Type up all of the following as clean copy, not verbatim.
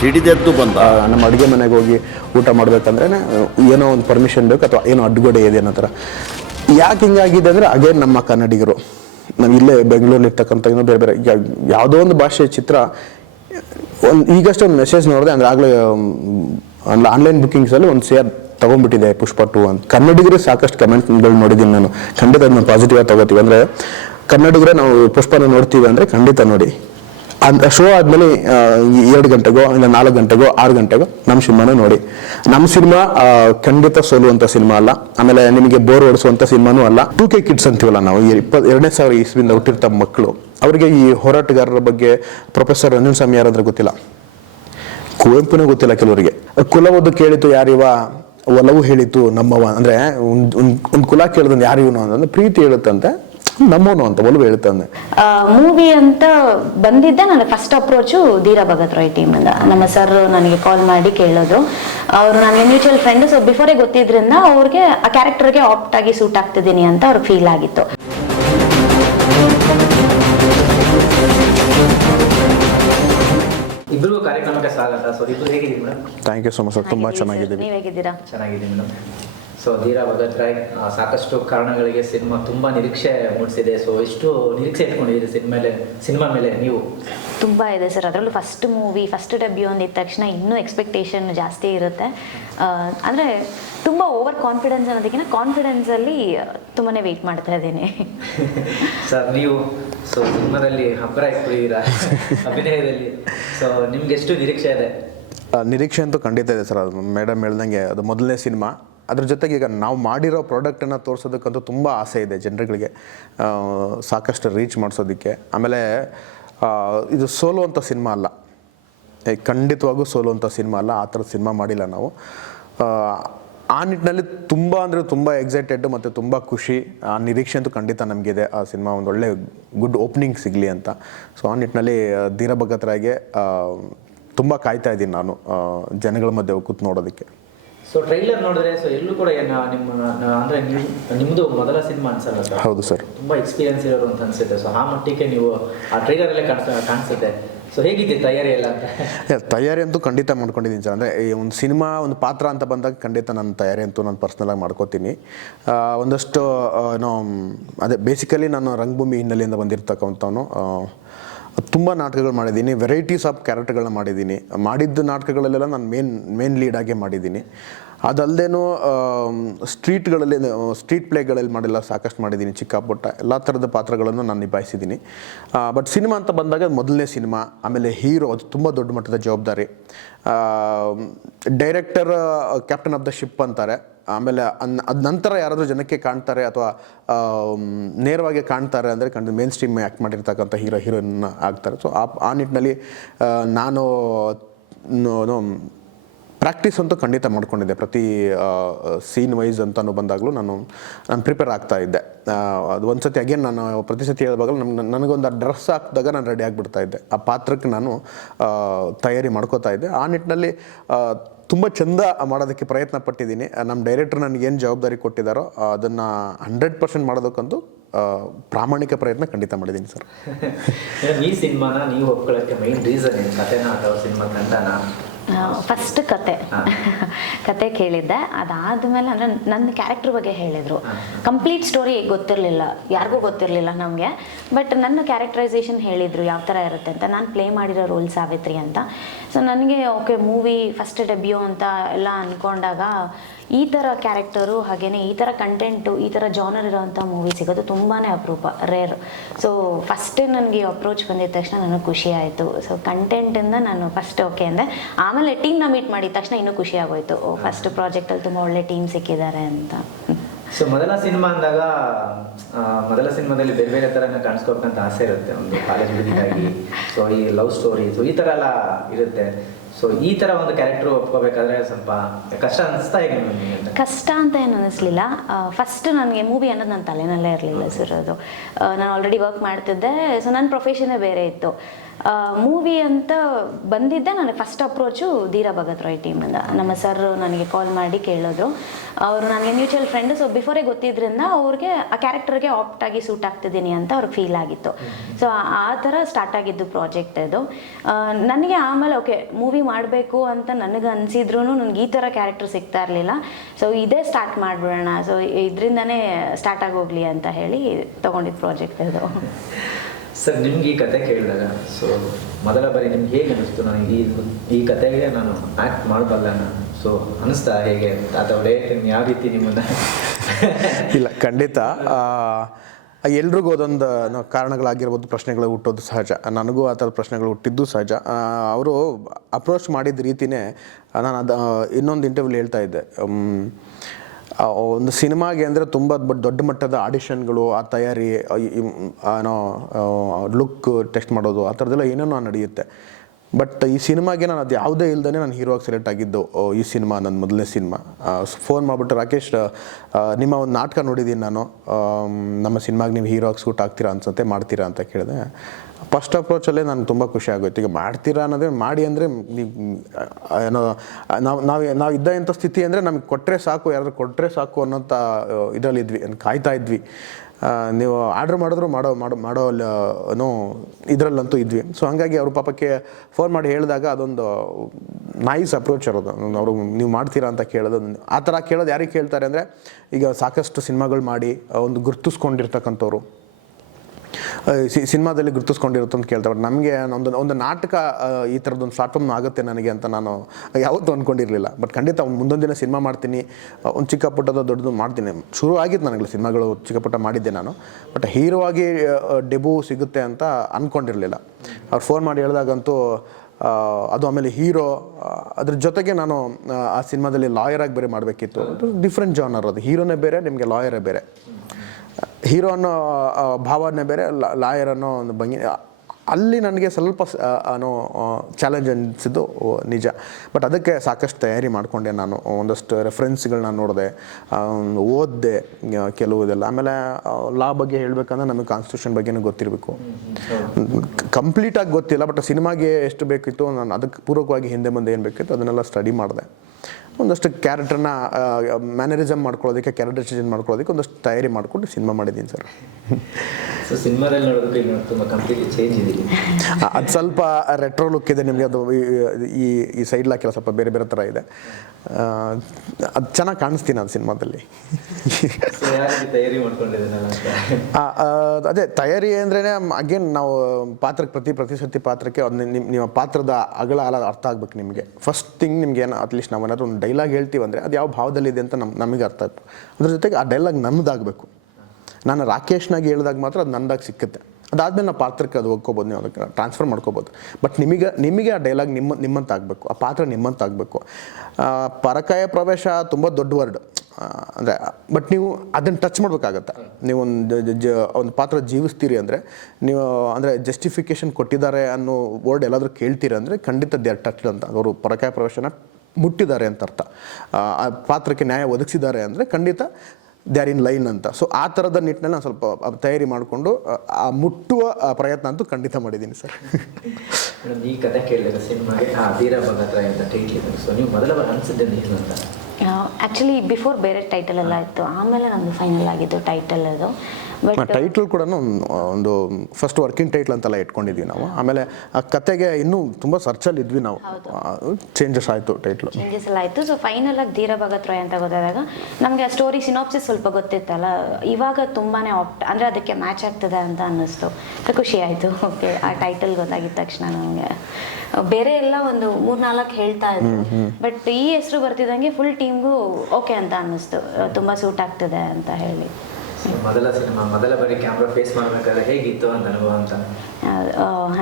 ಸಿಡಿದೆದ್ದು ಬಂದ. ನಮ್ಮ ಅಡುಗೆ ಮನೆಗೆ ಹೋಗಿ ಊಟ ಮಾಡಬೇಕಂದ್ರೆ ಏನೋ ಒಂದು ಪರ್ಮಿಷನ್ ಬೇಕು ಅಥವಾ ಏನೋ ಅಡ್ಡುಗೋಡೆ ಇದೆ ಅನ್ನೋ ಥರ. ಯಾಕೆ ಹಿಂಗಾಗಿದೆ ಅಂದರೆ ಅಗೇನ್ ನಮ್ಮ ಕನ್ನಡಿಗರು, ನಾವು ಇಲ್ಲೇ ಬೆಂಗಳೂರಲ್ಲಿ ಇರ್ತಕ್ಕಂಥ ಇನ್ನೂ ಬೇರೆ ಬೇರೆ ಯಾವುದೋ ಒಂದು ಭಾಷೆಯ ಚಿತ್ರ ಈಗಷ್ಟೇ ಒಂದು ಮೆಸೇಜ್ ನೋಡಿದೆ ಅಂದರೆ ಆಗಲೇ ಆನ್ಲೈನ್ ಬುಕ್ಕಿಂಗ್ಸಲ್ಲಿ ಒಂದು ಶೇರ್ ತೊಗೊಂಡ್ಬಿಟ್ಟಿದೆ ಪುಷ್ಪ 2 ಅಂತ. ಕನ್ನಡಿಗರೇ ಸಾಕಷ್ಟು ಕಮೆಂಟ್ಗಳು ನೋಡಿದ್ದೀನಿ ನಾನು. ಖಂಡಿತ ಅದನ್ನ ಪಾಸಿಟಿವ್ ಆಗಿ ತೊಗೋತೀವಿ. ಅಂದರೆ ಕನ್ನಡಿಗರೇ ನಾವು ಪುಷ್ಪನ ನೋಡ್ತೀವಿ ಅಂದರೆ ಖಂಡಿತ ನೋಡಿ. ಶೋ ಆದಮೇಲೆ 2 ಗಂಟೆಗೋ ಇಲ್ಲ 4 ಗಂಟೆಗೋ 6 ಗಂಟೆಗೋ ನಮ್ಮ ಸಿನಿಮಾನ ನೋಡಿ. ನಮ್ಮ ಸಿನಿಮಾ ಖಂಡಿತ ಸೋಲುವಂಥ ಸಿನಿಮಾ ಅಲ್ಲ, ಆಮೇಲೆ ನಿಮಗೆ ಬೋರ್ ಹೊಡಿಸುವಂಥ ಸಿನಿಮಾನೂ ಅಲ್ಲ. 2K ಕಿಡ್ಸ್ ಅಂತೀವಲ್ಲ ನಾವು, 2000 ಇಸ್ವಿಯಿಂದ ಹುಟ್ಟಿರ್ತ ಮಕ್ಕಳು, ಅವರಿಗೆ ಈ ಹೋರಾಟಗಾರರ ಬಗ್ಗೆ ಪ್ರೊಫೆಸರ್ ರಂಜನ್ ಸ್ವಾಮಿ ಯಾರಾದ್ರೆ ಗೊತ್ತಿಲ್ಲ, ಕುವೆಂಪುನೇ ಗೊತ್ತಿಲ್ಲ ಕೆಲವರಿಗೆ. ಕುಲವೊಂದು ಕೇಳಿತು ಯಾರಿವ, ಒಲವು ಹೇಳಿತು ನಮ್ಮವ. ಅಂದರೆ ಒಂದು ಕುಲ ಕೇಳಿದ್ರೆ ಯಾರಿವನು ಅಂತಂದ್ರೆ ಪ್ರೀತಿ ಹೇಳುತ್ತಂತೆ, ನಮ್ಮವನು ಅಂತ ಒಲವು ಹೇಳ್ತಾನೆ. ಮೂವಿ ಅಂತ ಬಂದಿದ್ದೆ ನನಗೆ ಫಸ್ಟ್ ಅಪ್ರೋಚು ಧೀರಾ ಭಗತ್ ರಾಯ್ ಟೀಮಿಂದ. ನಮ್ಮ ಸರ್ ನನಗೆ ಕಾಲ್ ಮಾಡಿ ಕೇಳೋದು, ಅವರು ನನಗೆ ಮ್ಯೂಚುವಲ್ ಫ್ರೆಂಡ್, ಸೊ ಬಿಫೋರೇ ಗೊತ್ತಿದ್ರಿಂದ ಅವ್ರಿಗೆ ಆ ಕ್ಯಾರೆಕ್ಟರ್ಗೆ ಆಪ್ಟ್ ಆಗಿ ಸೂಟ್ ಆಗ್ತಿದ್ದೀನಿ ಅಂತ ಅವ್ರಿಗೆ ಫೀಲ್ ಆಗಿತ್ತು. ಇಬ್ಬರಿಗೂ ಕಾರ್ಯಕ್ರಮಕ್ಕೆ ಸ್ವಾಗತ. ಸೊ ಇಬ್ಬರು ಹೇಗಿದ್ದೀವಿ madam? Thank you so much sir, ತುಂಬ ಚೆನ್ನಾಗಿದ್ದೀವಿ. ನೀವು ಹೇಗಿದ್ದೀರಾ? ಚೆನ್ನಾಗಿದ್ದೀನಿ ಮೇಡಮ್. ಸೊ ಧೀರಾ ಭಗತ್ ರಾಯ್ ಸಾಕಷ್ಟು ಕಾರಣಗಳಿಗೆ ಸಿನಿಮಾ ತುಂಬ ನಿರೀಕ್ಷೆ ಮೂಡಿಸಿದೆ. ಸೊ ಎಷ್ಟು ನಿರೀಕ್ಷೆ ಇಟ್ಕೊಂಡಿದ್ದೀರಿ ಸಿನಿಮಾ ಮೇಲೆ ನೀವು? ತುಂಬ ಇದೆ ಸರ್. ಅದರಲ್ಲೂ ಫಸ್ಟ್ ಮೂವಿ, ಫಸ್ಟ್ ಡೆಬ್ಯೂ ಅಂದಿದ ತಕ್ಷಣ ಇನ್ನೂ ಎಕ್ಸ್ಪೆಕ್ಟೇಷನ್ ಜಾಸ್ತಿ ಇರುತ್ತೆ. ಅಂದರೆ ತುಂಬ ಓವರ್ ಕಾನ್ಫಿಡೆನ್ಸ್ ಅನ್ನೋದಕ್ಕಿಂತ ಕಾನ್ಫಿಡೆನ್ಸಲ್ಲಿ ತುಂಬಾ ವೆಯ್ಟ್ ಮಾಡ್ತಾ ಇದ್ದೀನಿ. ಸರ್ ನೀವು ಸೊ ಸಿನಿಮಾದಲ್ಲಿ ಅಭಿನಯ ಕೊಟ್ಟಿದ್ದೀರಾ, ಅಭಿನಯದಲ್ಲಿ ಸೊ ನಿಮ್ಗೆ ಎಷ್ಟು ನಿರೀಕ್ಷೆ ಇದೆ? ನಿರೀಕ್ಷೆ ಅಂತೂ ಖಂಡಿತ ಇದೆ ಸರ್. ಅದು ಮೇಡಮ್ ಹೇಳ್ದಂಗೆ ಅದು ಮೊದಲನೇ ಸಿನಿಮಾ. ಅದ್ರ ಜೊತೆಗೆ ಈಗ ನಾವು ಮಾಡಿರೋ ಪ್ರಾಡಕ್ಟನ್ನು ತೋರಿಸೋದಕ್ಕಂತೂ ತುಂಬ ಆಸೆ ಇದೆ ಜನರುಗಳಿಗೆ, ಸಾಕಷ್ಟು ರೀಚ್ ಮಾಡಿಸೋದಕ್ಕೆ. ಆಮೇಲೆ ಇದು ಸೋಲುವಂಥ ಸಿನಿಮಾ ಅಲ್ಲ, ಖಂಡಿತವಾಗೂ ಸೋಲುವಂಥ ಸಿನಿಮಾ ಅಲ್ಲ. ಆ ಥರದ ಸಿನಿಮಾ ಮಾಡಿಲ್ಲ ನಾವು. ಆ ನಿಟ್ಟಿನಲ್ಲಿ ತುಂಬ ಅಂದರೆ ತುಂಬ ಎಕ್ಸೈಟೆಡ್ ಮತ್ತು ತುಂಬ ಖುಷಿ. ಆ ನಿರೀಕ್ಷೆ ಅಂತೂ ಖಂಡಿತ ನಮಗಿದೆ ಆ ಸಿನಿಮಾ ಒಂದು ಒಳ್ಳೆ ಗುಡ್ ಓಪನಿಂಗ್ ಸಿಗಲಿ ಅಂತ. ಸೊ ಆ ನಿಟ್ಟಿನಲ್ಲಿ ಧೀರಾ ಭಗತ್ ರಾಯ್ಗೆ ತುಂಬ ಕಾಯ್ತಾ ಇದ್ದೀನಿ ನಾನು ಜನಗಳ ಮಧ್ಯೆ ಕೂತು ನೋಡೋದಕ್ಕೆ. ಸೊ ಟ್ರೈಲರ್ ನೋಡಿದ್ರೆ ಸೊ ಎಲ್ಲೂ ಕೂಡ ನಿಮ್ಮ ಅಂದರೆ ನಿಮ್ಮದು ಮೊದಲ ಸಿನಿಮಾ ಅನ್ಸಲ್ಲ ಸರ್? ಹೌದು ಸರ್. ತುಂಬ ಎಕ್ಸ್ಪೀರಿಯನ್ಸ್ ಇರೋರು ಅಂತ ಅನಿಸುತ್ತೆ. ಸೊ ಆ ಮಟ್ಟಿಗೆ ನೀವು ಆ ಟ್ರೈಲರಲ್ಲೇ ಕಾಣಿಸುತ್ತೆ. ಸೊ ಹೇಗಿದೆ ತಯಾರಿ ಎಲ್ಲ ಅಂತ? ತಯಾರಿ ಅಂತೂ ಖಂಡಿತ ಮಾಡ್ಕೊಂಡಿದ್ದೀನಿ ಸರ್. ಅಂದರೆ ಈ ಒಂದು ಸಿನಿಮಾ ಒಂದು ಪಾತ್ರ ಅಂತ ಬಂದಾಗ ಖಂಡಿತ ನನ್ನ ತಯಾರಿ ಅಂತೂ ನಾನು ಪರ್ಸ್ನಲಾಗಿ ಮಾಡ್ಕೋತೀನಿ. ಒಂದಷ್ಟು ಏನೋ ಅದೇ ಬೇಸಿಕಲಿ ನಾನು ರಂಗಭೂಮಿ ಹಿನ್ನೆಲೆಯಿಂದ ಬಂದಿರ್ತಕ್ಕಂಥವನು. ತುಂಬ ನಾಟಕಗಳು ಮಾಡಿದ್ದೀನಿ, ವೆರೈಟೀಸ್ ಆಫ್ ಕ್ಯಾರೆಕ್ಟರ್ಗಳನ್ನ ಮಾಡಿದ್ದೀನಿ. ಮಾಡಿದ್ದ ನಾಟಕಗಳಲ್ಲೆಲ್ಲ ನಾನು ಮೇನ್ ಲೀಡಾಗೆ ಮಾಡಿದ್ದೀನಿ. ಅದಲ್ಲದೇನು ಸ್ಟ್ರೀಟ್ ಪ್ಲೇಗಳಲ್ಲಿ ಮಾಡಿಲ್ಲ, ಸಾಕಷ್ಟು ಮಾಡಿದ್ದೀನಿ. ಚಿಕ್ಕ ಪುಟ್ಟ ಎಲ್ಲ ಥರದ ಪಾತ್ರಗಳನ್ನು ನಾನು ನಿಭಾಯಿಸಿದ್ದೀನಿ. ಬಟ್ ಸಿನಿಮಾ ಅಂತ ಬಂದಾಗ ಮೊದಲನೇ ಸಿನಿಮಾ, ಆಮೇಲೆ ಹೀರೋ, ಅದು ತುಂಬ ದೊಡ್ಡ ಮಟ್ಟದ ಜವಾಬ್ದಾರಿ. Director captain of the ship ಅಂತಾರೆ. ಆಮೇಲೆ ಅದ ನಂತರ ಯಾರಾದರೂ ಜನಕ್ಕೆ ಕಾಣ್ತಾರೆ ಅಥವಾ ನೇರವಾಗಿ ಕಾಣ್ತಾರೆ ಅಂದರೆ ಮೇನ್ ಸ್ಟ್ರೀಮ್ ಆ್ಯಕ್ಟ್ ಮಾಡಿರ್ತಕ್ಕಂಥ ಹೀರೋಯಿನ್ ಆಗ್ತಾರೆ. ಸೊ ಆ ನಿಟ್ಟಿನಲ್ಲಿ ನಾನು ಪ್ರಾಕ್ಟೀಸ್ ಅಂತೂ ಖಂಡಿತ ಮಾಡ್ಕೊಂಡಿದ್ದೆ. ಪ್ರತಿ ಸೀನ್ ವೈಸ್ ಅಂತಲೂ ಬಂದಾಗಲೂ ನಾನು ಪ್ರಿಪೇರ್ ಆಗ್ತಾ ಇದ್ದೆ. ಅದು ಒಂದು ಸತಿ ಅಗೇನ್ ನಾನು ಪ್ರತಿ ಸತಿ ಹೇಳ್ಬೇಕಾಗಲ್ಲ ನನಗೊಂದು ಡ್ರೆಸ್ ಹಾಕಿದಾಗ ನಾನು ರೆಡಿ ಆಗಿಬಿಡ್ತಾ ಇದ್ದೆ. ಆ ಪಾತ್ರಕ್ಕೆ ನಾನು ತಯಾರಿ ಮಾಡ್ಕೋತಾ ಇದ್ದೆ. ಆ ನಿಟ್ಟಿನಲ್ಲಿ ತುಂಬ ಚೆಂದ ಮಾಡೋದಕ್ಕೆ ಪ್ರಯತ್ನ ಪಟ್ಟಿದ್ದೀನಿ. ನಮ್ಮ ಡೈರೆಕ್ಟರ್ ನನಗೇನು ಜವಾಬ್ದಾರಿ ಕೊಟ್ಟಿದ್ದಾರೋ ಅದನ್ನು 100% ಮಾಡೋದಕ್ಕಂತೂ ಪ್ರಾಮಾಣಿಕ ಪ್ರಯತ್ನ ಖಂಡಿತ ಮಾಡಿದ್ದೀನಿ ಸರ್. ಈ ಸಿನಿಮಾನ ನೀವು ಒಪ್ಕೊಳ್ಳೋಕ್ಕೆ ಮೈನ್ ರೀಸನ್ ಏನು? ಕಥೆನಾ ಅಥವಾ ಸಿನಿಮಾ ತಂಡನ? ಫಸ್ಟ್ ಕತೆ ಕೇಳಿದ್ದೆ. ಅದಾದಮೇಲೆ ಅಂದರೆ ನನ್ನ ಕ್ಯಾರೆಕ್ಟರ್ ಬಗ್ಗೆ ಹೇಳಿದರು. ಕಂಪ್ಲೀಟ್ ಸ್ಟೋರಿ ಗೊತ್ತಿರಲಿಲ್ಲ, ಯಾರಿಗೂ ಗೊತ್ತಿರಲಿಲ್ಲ ನಮಗೆ. ಬಟ್ ನನ್ನ ಕ್ಯಾರೆಕ್ಟರೈಸೇಷನ್ ಹೇಳಿದರು ಯಾವ ಥರ ಇರುತ್ತೆ ಅಂತ. ನಾನು ಪ್ಲೇ ಮಾಡಿರೋ ರೋಲ್ ಸಾವಿತ್ರಿ ಅಂತ. ಸೊ ನನಗೆ ಓಕೆ ಮೂವಿ ಫಸ್ಟ್ ಡೆಬ್ಯೂ ಅಂತ ಎಲ್ಲ ಅಂದ್ಕೊಂಡಾಗ ಈ ಥರ ಕ್ಯಾರೆಕ್ಟರು ಹಾಗೆಯೇ ಈ ಥರ ಕಂಟೆಂಟು ಈ ಥರ ಜಾನರ್ ಇರೋವಂಥ ಮೂವಿ ಸಿಗೋದು ತುಂಬಾ ಅಪರೂಪ, ರೇರ್. ಸೊ ಫಸ್ಟ್ ನನಗೆ ಅಪ್ರೋಚ್ ಬಂದಿದ ತಕ್ಷಣ ನನಗೆ ಖುಷಿ ಆಯಿತು. ಸೊ ಕಂಟೆಂಟಿಂದ ನಾನು ಫಸ್ಟ್ ಓಕೆ ಅಂದೆ. ಆಮೇಲೆ ಟೀಮ್ನ ಮೀಟ್ ಮಾಡಿದ ತಕ್ಷಣ ಇನ್ನೂ ಖುಷಿ ಆಗೋಯ್ತು. ಫಸ್ಟ್ ಪ್ರಾಜೆಕ್ಟಲ್ಲಿ ತುಂಬ ಒಳ್ಳೆ ಟೀಮ್ ಸಿಕ್ಕಿದ್ದಾರೆ ಅಂತ. ಸೊ ಮೊದಲ ಸಿನಿಮಾ ಅಂದಾಗ ಮೊದಲ ಸಿನಿಮಾದಲ್ಲಿ ಬೇರೆ ಬೇರೆ ಥರನ ಕಾಣಿಸ್ಕೋಬೇಕಂತ ಆಸೆ ಇರುತ್ತೆ. ಒಂದು ಕಾಲೇಜ್ ಹುಡುಗಿಯಾಗಿ, ಸೊ ಈ ಲವ್ ಸ್ಟೋರಿ, ಸೊ ಈ ಥರ ಎಲ್ಲ ಇರುತ್ತೆ. ಸೊ ಈ ಥರ ಒಂದು ಕ್ಯಾರೆಕ್ಟರ್ ಒಪ್ಕೋಬೇಕಾದ್ರೆ ಸ್ವಲ್ಪ ಕಷ್ಟ ಅನಿಸ್ತಾ ಹೇಗೆ ನಿಮಗೆ? ಕಷ್ಟ ಅಂತ ಏನು ಅನ್ನಿಸ್ಲಿಲ್ಲ. ಫಸ್ಟ್ ನನಗೆ ಮೂವಿ ಅನ್ನೋದು ನನ್ನ ತಲೆನಲ್ಲೇ ಇರಲಿಲ್ಲ ಸರ್. ಅದು ನಾನು ಆಲ್ರೆಡಿ ವರ್ಕ್ ಮಾಡ್ತಿದ್ದೆ. ಸೊ ನನ್ನ ಪ್ರೊಫೆಷನ್ನೇ ಬೇರೆ ಇತ್ತು. ಮೂವಿ ಅಂತ ಬಂದಿದ್ದೆ ನನಗೆ ಫಸ್ಟ್ ಅಪ್ರೋಚು ಧೀರಾ ಭಗತ್ ರಾಯ್ ಟೀಮಿಂದ. ನಮ್ಮ ಸರ್ ನನಗೆ ಕಾಲ್ ಮಾಡಿ ಕೇಳಿದ್ರು. ಅವರು ನನಗೆ ಮ್ಯೂಚುವಲ್ ಫ್ರೆಂಡ್, ಸೊ ಬಿಫೋರೇ ಗೊತ್ತಿದ್ರಿಂದ ಅವ್ರಿಗೆ ಆ ಕ್ಯಾರೆಕ್ಟರ್ಗೆ ಆಪ್ಟ್ ಆಗಿ ಸೂಟ್ ಆಗ್ತಿದ್ದೀನಿ ಅಂತ ಅವ್ರಿಗೆ ಫೀಲ್ ಆಗಿತ್ತು. ಸೊ ಆ ಥರ ಸ್ಟಾರ್ಟ್ ಆಗಿದ್ದು ಪ್ರಾಜೆಕ್ಟ್ ಇದು. ನನಗೆ ಆಮೇಲೆ ಓಕೆ ಮೂವಿ ಮಾಡಬೇಕು ಅಂತ ನನಗೆ ಅನಿಸಿದ್ರು ನನಗೆ ಈ ಥರ ಕ್ಯಾರೆಕ್ಟರ್ ಸಿಗ್ತಾ ಇರಲಿಲ್ಲ. ಸೊ ಇದೇ ಸ್ಟಾರ್ಟ್ ಮಾಡಿಬಿಡೋಣ, ಸೊ ಇದರಿಂದನೇ ಸ್ಟಾರ್ಟ್ ಆಗೋಗ್ಲಿ ಅಂತ ಹೇಳಿ ತೊಗೊಂಡಿದ್ದು ಪ್ರಾಜೆಕ್ಟ್ ಇದು. ಸರ್, ನಿಮ್ಗೆ ಈ ಕತೆ ಕೇಳಿದಾಗ ಸೊ ಮೊದಲ ಬಾರಿ ನಿಮ್ಗೆ ಹೇಗೆ ಅನಿಸ್ತು? ನನಗೆ ಈ ಕತೆಗೆ ನಾನು ಆ್ಯಕ್ಟ್ ಮಾಡಬಲ್ಲ ಸೊ ಅನಿಸ್ತಾ ಹೇಗೆ? ಅಥವಾ ಡೈರೆಕ್ಟ್ ಯಾವ ರೀತಿ ನಿಮ್ಮನ್ನ? ಇಲ್ಲ, ಖಂಡಿತ ಎಲ್ರಿಗೂ ಅದೊಂದು ಕಾರಣಗಳಾಗಿರ್ಬೋದು, ಪ್ರಶ್ನೆಗಳು ಹುಟ್ಟೋದು ಸಹಜ. ನನಗೂ ಆ ಥರದ ಪ್ರಶ್ನೆಗಳು ಹುಟ್ಟಿದ್ದು ಸಹಜ. ಅವರು ಅಪ್ರೋಚ್ ಮಾಡಿದ ರೀತಿಯೇ ನಾನು ಅದು ಇನ್ನೊಂದು ಇಂಟರ್ವ್ಯೂಲಿ ಹೇಳ್ತಾ ಇದ್ದೆ. ಒಂದು ಸಿನಿಮಾಗೆ ಅಂದರೆ ತುಂಬ ದೊಡ್ಡ ಮಟ್ಟದ ಆಡಿಷನ್ಗಳು, ಆ ತಯಾರಿ, ಏನೋ ಲುಕ್ ಟೆಸ್ಟ್ ಮಾಡೋದು, ಆ ಥರದ್ದೆಲ್ಲ ಏನೇನೋ ನಡೆಯುತ್ತೆ. ಬಟ್ ಈ ಸಿನಿಮಾಗೆ ನಾನು ಅದು ಯಾವುದೇ ಇಲ್ದೇ ನಾನು ಹೀರೋಗೆ ಸೆಲೆಕ್ಟ್ ಆಗಿದ್ದು. ಈ ಸಿನಿಮಾ ನನ್ನ ಮೊದಲನೇ ಸಿನಿಮಾ. ಫೋನ್ ಮಾಡಿಬಿಟ್ಟು, ರಾಕೇಶ್ ನಿಮ್ಮ ಒಂದು ನಾಟಕ ನೋಡಿದ್ದೀನಿ ನಾನು, ನಮ್ಮ ಸಿನಿಮಾಗೆ ನೀವು ಹೀರೋಗೆ ಸೂಟ್ ಆಗ್ತೀರಾ ಅನ್ಸುತ್ತೆ, ಮಾಡ್ತೀರಾ ಅಂತ ಕೇಳಿದೆ. ಫಸ್ಟ್ ಅಪ್ರೋಚಲ್ಲೇ ನನಗೆ ತುಂಬ ಖುಷಿ ಆಗೋಯ್ತು. ಈಗ ಮಾಡ್ತೀರಾ ಅನ್ನೋದೇ ಮಾಡಿ ಅಂದರೆ ನೀವು ಏನೋ ನಾವು ಇದ್ದ ಇಂಥ ಸ್ಥಿತಿ ಅಂದರೆ ನಮಗೆ ಕೊಟ್ಟರೆ ಸಾಕು, ಯಾರಾದ್ರೂ ಕೊಟ್ಟರೆ ಸಾಕು ಅನ್ನೋಂಥ ಇದರಲ್ಲಿದ್ವಿ, ಕಾಯ್ತಾ ಇದ್ವಿ. ನೀವು ಆರ್ಡ್ರ್ ಮಾಡಿದ್ರು ಮಾಡೋ ಇದರಲ್ಲಂತೂ ಇದ್ವಿ. ಸೊ ಹಾಗಾಗಿ ಅವ್ರ ಪಾಪಕ್ಕೆ ಫೋನ್ ಮಾಡಿ ಹೇಳಿದಾಗ ಅದೊಂದು ನೈಸ್ ಅಪ್ರೋಚ್ ಇರೋದು. ಅವರು ನೀವು ಮಾಡ್ತೀರಾ ಅಂತ ಕೇಳೋದು, ಆ ಥರ ಕೇಳೋದು ಯಾರಿಗೆ ಕೇಳ್ತಾರೆ ಅಂದರೆ ಈಗ ಸಾಕಷ್ಟು ಸಿನಿಮಾಗಳು ಮಾಡಿ ಒಂದು ಗುರುತಿಸ್ಕೊಂಡಿರ್ತಕ್ಕಂಥವ್ರು, ಸಿನಿಮಾದಲ್ಲಿ ಗುರುತಿಸ್ಕೊಂಡಿರುತ್ತೆ ಅಂತ ಕೇಳ್ತಾರೆ. ಬಟ್ ನಮಗೆ ಒಂದು ನಾಟಕ ಈ ಥರದ್ದೊಂದು ಪ್ಲಾಟ್ಫಾರ್ಮ್ ಆಗುತ್ತೆ ನನಗೆ ಅಂತ ನಾನು ಯಾವತ್ತೂ ಅಂದ್ಕೊಂಡಿರಲಿಲ್ಲ. ಬಟ್ ಖಂಡಿತ ಮುಂದೊಂದು ದಿನ ಸಿನಿಮಾ ಮಾಡ್ತೀನಿ, ಒಂದು ಚಿಕ್ಕ ಪುಟ್ಟದ ದೊಡ್ಡದು ಮಾಡ್ತೀನಿ. ಶುರು ಆಗಿತ್ತು ನನಗೆ ಸಿನಿಮಾಗಳು, ಚಿಕ್ಕ ಪುಟ್ಟ ಮಾಡಿದ್ದೆ ನಾನು. ಬಟ್ ಹೀರೋ ಆಗಿ ಡೆಬ್ಯೂ ಸಿಗುತ್ತೆ ಅಂತ ಅಂದ್ಕೊಂಡಿರಲಿಲ್ಲ. ಅವ್ರು ಫೋನ್ ಮಾಡಿ ಹೇಳಿದಾಗಂತೂ ಅದು ಆಮೇಲೆ ಹೀರೋ, ಅದ್ರ ಜೊತೆಗೆ ನಾನು ಆ ಸಿನಿಮಾದಲ್ಲಿ ಲಾಯರಾಗಿ ಬೇರೆ ಮಾಡಬೇಕಿತ್ತು. ಅದು ಡಿಫ್ರೆಂಟ್ ಜಾನರ್, ಅದು ಹೀರೋನೇ ಬೇರೆ, ನಿಮಗೆ ಲಾಯರೇ ಬೇರೆ. ಹೀರೋ ಅನ್ನೋ ಭಾವನೆ ಬೇರೆ, ಲಾಯರ್ ಅನ್ನೋ ಒಂದು ಭಂಗಿ. ಅಲ್ಲಿ ನನಗೆ ಸ್ವಲ್ಪ ಚಾಲೆಂಜ್ ಅನಿಸಿದ್ದು ನಿಜ. ಬಟ್ ಅದಕ್ಕೆ ಸಾಕಷ್ಟು ತಯಾರಿ ಮಾಡಿಕೊಂಡೆ ನಾನು. ಒಂದಷ್ಟು ರೆಫರೆನ್ಸ್ಗಳನ್ನ ನೋಡಿದೆ, ಓದಿದೆ ಕೆಲವುದೆಲ್ಲ. ಆಮೇಲೆ ಲಾ ಬಗ್ಗೆ ಹೇಳಬೇಕಂದ್ರೆ ನಮಗೆ ಕಾನ್ಸ್ಟಿಟ್ಯೂಷನ್ ಬಗ್ಗೆನೂ ಗೊತ್ತಿರಬೇಕು. ಕಂಪ್ಲೀಟಾಗಿ ಗೊತ್ತಿಲ್ಲ, ಬಟ್ ಸಿನಿಮಾಗೆ ಎಷ್ಟು ಬೇಕಿತ್ತು, ನಾನು ಅದಕ್ಕೆ ಪೂರ್ವಕವಾಗಿ ಹಿಂದೆ ಮುಂದೆ ಏನು ಬೇಕಿತ್ತು ಅದನ್ನೆಲ್ಲ ಸ್ಟಡಿ ಮಾಡಿದೆ. ಒಂದಷ್ಟು ಕ್ಯಾರೆಕ್ಟರ್ನ ಮ್ಯಾನರಿಸಮ್ ಮಾಡ್ಕೊಳ್ಳೋದಕ್ಕೆ, ಕ್ಯಾರೆಕ್ಟರ್ ಚೇಂಜ್ ಮಾಡ್ಕೊಳ್ಳೋದಕ್ಕೆ ಒಂದಷ್ಟು ತಯಾರಿ ಮಾಡಿಕೊಂಡು ಸಿನಿಮಾ ಮಾಡಿದ್ದೀನಿ ಸರ್. ಸೊ ಸಿನಿಮಾದಲ್ಲಿ ನೋಡೋದಕ್ಕೆ ತುಂಬ ಕಂಪ್ಲೀಟ್ಲಿ ಚೇಂಜ್ ಇದೆ. ಅದು ಸ್ವಲ್ಪ ರೆಟ್ರೋ ಲುಕ್ ಇದೆ ನಿಮಗೆ. ಅದು ಈ ಸೈಡ್ ಲಾಕೆಲ್ಲ ಸ್ವಲ್ಪ ಬೇರೆ ಬೇರೆ ಥರ ಇದೆ. ಅದು ಚೆನ್ನಾಗಿ ಕಾಣಿಸ್ತೀನಿ ಅದು ಸಿನಿಮಾದಲ್ಲಿ. ತಯಾರಿ ಮಾಡ್ಕೊಂಡಿದ್ದೀನಿ. ಅದೇ ತಯಾರಿ ಅಂದ್ರೆ ಅಗೇನ್ ನಾವು ಪಾತ್ರಕ್ಕೆ ಪ್ರತಿ ಸರ್ತಿ ಪಾತ್ರಕ್ಕೆ ನಿಮ್ಮ ಪಾತ್ರದ ಅಗಳ ಅರ್ಥ ಆಗ್ಬೇಕು ನಿಮಗೆ. ಫಸ್ಟ್ ಥಿಂಗ್ ನಿಮ್ಗೆ ಏನು ಅಟ್ಲೀಸ್ಟ್ ನಾವು ಏನಾದರೂ ಒಂದು ಡೈಲಾಗ್ ಹೇಳ್ತೀವಿ ಅಂದರೆ ಅದು ಯಾವ ಭಾವದಲ್ಲಿದೆ ಅಂತ ನಮಗೆ ಅರ್ಥ ಆಗ್ಬೇಕು. ಅದ್ರ ಜೊತೆಗೆ ಆ ಡೈಲಾಗ್ ನನ್ನದಾಗಬೇಕು. ನಾನು ರಾಕೇಶ್ನಾಗಿ ಹೇಳಿದಾಗ ಮಾತ್ರ ಅದು ನನ್ನದಾಗಿ ಸಿಕ್ಕುತ್ತೆ. ಅದಾದಮೇಲೆ ನಾವು ಪಾತ್ರಕ್ಕೆ ಅದು ಒಗ್ಕೋಬೋದು, ನೀವು ಅದಕ್ಕೆ ಟ್ರಾನ್ಸ್ಫರ್ ಮಾಡ್ಕೋಬೋದು. ಬಟ್ ನಿಮಗೆ ಆ ಡೈಲಾಗ್ ನಿಮ್ಮಂತ ಆಗಬೇಕು, ಆ ಪಾತ್ರ ನಿಮ್ಮಂತ ಆಗಬೇಕು. ಪರಕಾಯ ಪ್ರವೇಶ ತುಂಬ ದೊಡ್ಡ ವರ್ಡ್ ಅಂದರೆ, ಬಟ್ ನೀವು ಅದನ್ನು ಟಚ್ ಮಾಡಬೇಕಾಗತ್ತೆ. ನೀವು ಒಂದು ಪಾತ್ರ ಜೀವಿಸ್ತೀರಿ ಅಂದರೆ, ನೀವು ಅಂದರೆ ಜಸ್ಟಿಫಿಕೇಷನ್ ಕೊಟ್ಟಿದ್ದಾರೆ ಅನ್ನೋ ವರ್ಡ್ ಎಲ್ಲಾದರೂ ಕೇಳ್ತೀರಿ ಅಂದರೆ ಖಂಡಿತ ದೇ ಆರ್ ಟಚ್ಡ್ ಅಂತ. ಅವರು ಪರಕಾಯ ಪ್ರವೇಶನ ಮುಟ್ಟಿದ್ದಾರೆ ಅಂತ ಅರ್ಥ. ಆ ಪಾತ್ರಕ್ಕೆ ನ್ಯಾಯ ಒದಗಿಸಿದ್ದಾರೆ ಅಂದರೆ ಖಂಡಿತ ದೇ ಆರ್ ಇನ್ ಲೈನ್ ಅಂತ. ಸೊ ಆ ಥರದ ನಿಟ್ಟಿನಲ್ಲಿ ನಾನು ಸ್ವಲ್ಪ ತಯಾರಿ ಮಾಡಿಕೊಂಡು ಆ ಮುಟ್ಟುವ ಪ್ರಯತ್ನ ಅಂತೂ ಖಂಡಿತ ಮಾಡಿದ್ದೀನಿ ಸರ್. ಈ ಕಥೆ ಕೇಳಿದ್ರೆ ಸಿನಿಮಾಗೆ ಧೀರಾ ಭಗತ್ ರಾಯ್ ಅಂತ ಟೈಟ್ಲ್ ಇದೆ. ಸೊ ನೀವು ಮೊದಲ ಬಾರಿ ಅನಿಸಿದ್ದೆ ಏನು ಅಂತ? ಆ್ಯಕ್ಚುಲಿ ಬಿಫೋರ್ ಬೇರೆ ಟೈಟಲ್ ಎಲ್ಲ ಇತ್ತು, ಆಮೇಲೆ ನಮ್ಮದು ಫೈನಲ್ ಆಗಿದ್ದು ಟೈಟಲ್ ಅದು. ಟೈಟಲ್ ಕೂಡ ಒಂದು ಫಸ್ಟ್ ವರ್ಕಿಂಗ್ ಟೈಟ್ಲ್ ಅಂತೆಲ್ಲ ಇಟ್ಕೊಂಡಿದ್ವಿ ನಾವು. ಆಮೇಲೆ ಆ ಕತೆಗೆ ಇನ್ನೂ ತುಂಬ ಸರ್ಚಲ್ಲಿ ಇದ್ವಿ ನಾವು. ಚೇಂಜಸ್ ಆಯಿತು, ಟೈಟ್ಲು ಚೇಂಜಸ್ ಎಲ್ಲ ಆಯಿತು. ಸೊ ಫೈನಲ್ ಆಗಿ ಧೀರಾ ಭಗತ್ ರಾಯ್ ಅಂತ ಗೊತ್ತಾದಾಗ ನಮಗೆ ಆ ಸ್ಟೋರಿ ಸಿನಾಪ್ಸಿಸ್ ಸ್ವಲ್ಪ ಗೊತ್ತಿತ್ತಲ್ಲ, ಇವಾಗ ತುಂಬಾ ಅಂದರೆ ಅದಕ್ಕೆ ಮ್ಯಾಚ್ ಆಗ್ತದೆ ಅಂತ ಅನ್ನಿಸ್ತು. ಖುಷಿ ಆಯಿತು. ಓಕೆ, ಆ ಟೈಟಲ್ ಗೊತ್ತಾಗಿದ ತಕ್ಷಣ ನಮಗೆ ಬೇರೆ ಎಲ್ಲ ಒಂದು 3-4 ಹೇಳ್ತಾ ಇದ್ರು, ಬಟ್ ಈ ಹೆಸರು ಬರ್ತಿದ್ದಂಗೆ ಫುಲ್ ಟೀಮ್ಗೂ ಓಕೆ ಅಂತ ಅನ್ನಿಸ್ತು, ತುಂಬ ಸೂಟ್ ಆಗ್ತದೆ ಅಂತ ಹೇಳಿ. ಮೊದಲ ಸಿನಿಮಾ, ಮೊದಲ ಬಾರಿ ಕ್ಯಾಮ್ರಾ ಫೇಸ್ ಮಾಡಬೇಕಾದ್ರೆ ಹೇಗಿತ್ತು ಅಂತ ಅನುಭವ ಅಂತ?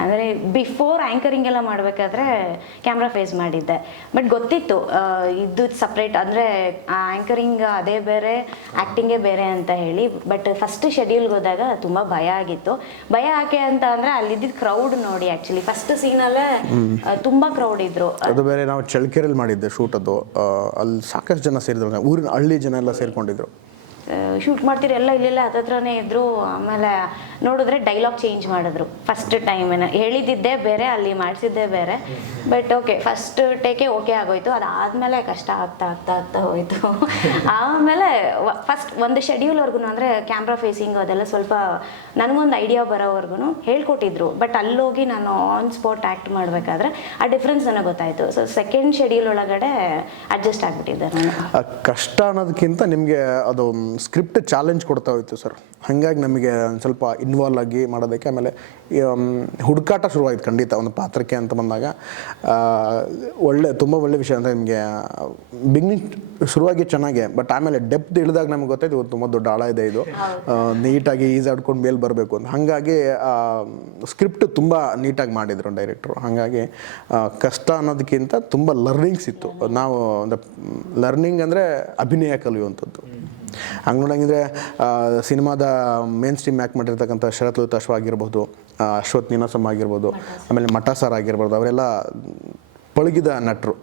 ಅಂದರೆ ಬಿಫೋರ್ ಆ್ಯಂಕರಿಂಗ್ ಎಲ್ಲ ಮಾಡಬೇಕಾದ್ರೆ ಕ್ಯಾಮ್ರಾ ಫೇಸ್ ಮಾಡಿದ್ದೆ, ಬಟ್ ಗೊತ್ತಿತ್ತು ಇದು ಸಪ್ರೇಟ್, ಅಂದರೆ ಆ್ಯಂಕರಿಂಗ್ ಅದೇ ಬೇರೆ, ಆ್ಯಕ್ಟಿಂಗೇ ಬೇರೆ ಅಂತ ಹೇಳಿ. ಬಟ್ ಫಸ್ಟ್ ಶೆಡ್ಯೂಲ್ಗೆ ಹೋದಾಗ ತುಂಬ ಭಯ ಆಗಿತ್ತು. ಭಯ ಯಾಕೆ ಅಂತ ಅಂದರೆ ಅಲ್ಲಿದ್ದಿದ್ದು ಕ್ರೌಡ್ ನೋಡಿ. ಆ್ಯಕ್ಚುಲಿ ಫಸ್ಟ್ ಸೀನಲ್ಲೇ ತುಂಬ ಕ್ರೌಡ್ ಇದ್ರು. ಅದು ಬೇರೆ ನಾವು ಚಳ್ಳಕೆರೆಯಲ್ಲಿ ಮಾಡಿದ್ದೆ ಶೂಟ್. ಅದು ಅಲ್ಲಿ ಸಾಕಷ್ಟು ಜನ ಸೇರಿದ್ರು, ಊರಿನ ಹಳ್ಳಿ ಜನ ಎಲ್ಲ ಸೇರ್ಕೊಂಡಿದ್ರು. ಶೂಟ್ ಮಾಡ್ತೀರಿ ಎಲ್ಲ ಇಲ್ಲೆಲ್ಲ ಹತ್ರನೇ ಇದ್ರು. ಆಮೇಲೆ ನೋಡಿದ್ರೆ ಡೈಲಾಗ್ ಚೇಂಜ್ ಮಾಡಿದ್ರು ಫಸ್ಟ್ ಟೈಮೇನೆ. ಹೇಳಿದ್ದಿದ್ದೇ ಬೇರೆ, ಅಲ್ಲಿ ಮಾಡಿಸಿದ್ದೇ ಬೇರೆ. ಬಟ್ ಓಕೆ, ಫಸ್ಟ್ ಟೇಕೆ ಓಕೆ ಆಗೋಯ್ತು. ಅದಾದಮೇಲೆ ಕಷ್ಟ ಆಗ್ತಾ ಆಗ್ತಾ ಆಗ್ತಾ ಹೋಯಿತು. ಆಮೇಲೆ ಫಸ್ಟ್ ಒಂದು ಶೆಡ್ಯೂಲ್ವರೆಗೂ ಅಂದರೆ ಕ್ಯಾಮ್ರಾ ಫೇಸಿಂಗ್ ಅದೆಲ್ಲ ಸ್ವಲ್ಪ ನನಗೊಂದು ಐಡಿಯಾ ಬರೋವರೆಗೂ ಹೇಳ್ಕೊಟ್ಟಿದ್ರು. ಬಟ್ ಅಲ್ಲೋಗಿ ನಾನು ಆನ್ ಸ್ಪಾಟ್ ಆ್ಯಕ್ಟ್ ಮಾಡಬೇಕಾದ್ರೆ ಆ ಡಿಫ್ರೆನ್ಸ್ ನನಗೆ ಗೊತ್ತಾಯಿತು. ಸೊ ಸೆಕೆಂಡ್ ಶೆಡ್ಯೂಲ್ ಒಳಗಡೆ ಅಡ್ಜಸ್ಟ್ ಆಗಿಬಿಟ್ಟಿದ್ದೆ ನಾನು. ಕಷ್ಟ ಅನ್ನೋದಕ್ಕಿಂತ ನಿಮಗೆ ಅದು ಸ್ಕ್ರಿಪ್ಟ್ ಚಾಲೆಂಜ್ ಕೊಡ್ತಾ ಹೋಯ್ತು ಸರ್. ಹಾಗಾಗಿ ನಮಗೆ ಒಂದು ಸ್ವಲ್ಪ ಇನ್ವಾಲ್ವ್ ಆಗಿ ಮಾಡೋದಕ್ಕೆ ಆಮೇಲೆ ಹುಡುಕಾಟ ಶುರುವಾಯಿತು ಖಂಡಿತ ಒಂದು ಪಾತ್ರಕ್ಕೆ ಅಂತ ಬಂದಾಗ. ತುಂಬ ಒಳ್ಳೆ ವಿಷಯ ಅಂದರೆ ನಿಮಗೆ ಬಿಗಿನಿಂಗ್ ಶುರುವಾಗಿ ಚೆನ್ನಾಗೆ, ಬಟ್ ಆಮೇಲೆ ಡೆಪ್ತ್ ಇಳಿದಾಗ ನಮ್ಗೆ ಗೊತ್ತಾಯ್ತು ಇದು ತುಂಬ ದೊಡ್ಡ ಆಳ ಇದೆ, ಇದು ನೀಟಾಗಿ ಈಸಾಡ್ಕೊಂಡು ಮೇಲೆ ಬರಬೇಕು ಅಂತ. ಹಾಗಾಗಿ ಸ್ಕ್ರಿಪ್ಟ್ ತುಂಬ ನೀಟಾಗಿ ಮಾಡಿದರು ಡೈರೆಕ್ಟ್ರು. ಹಾಗಾಗಿ ಕಷ್ಟ ಅನ್ನೋದಕ್ಕಿಂತ ತುಂಬ ಲರ್ನಿಂಗ್ಸ್ ಇತ್ತು. ನಾವು ಅಂದರೆ ಲರ್ನಿಂಗ್ ಅಂದರೆ ಅಭಿನಯ ಕಲಿಯುವಂಥದ್ದು. ಹಂಗೆ ನೋಡಂಗಿದ್ರೆ ಸಿನಿಮಾದ ಮೇನ್ ಸ್ಟ್ರೀಮ್ ಆ್ಯಕ್ಟ್ ಮಾಡಿರ್ತಕ್ಕಂಥ ಶರತ್ ಲಲಿತ್ ಅಶ್ವ ಆಗಿರ್ಬೋದು, ಅಶ್ವಥ್ ನೀನಾಸಮ್ ಆಗಿರ್ಬೋದು, ಆಮೇಲೆ ಮಠ ಸರ್ ಆಗಿರ್ಬೋದು, ಅವರೆಲ್ಲ ಪಳಗಿದ ನಟರು.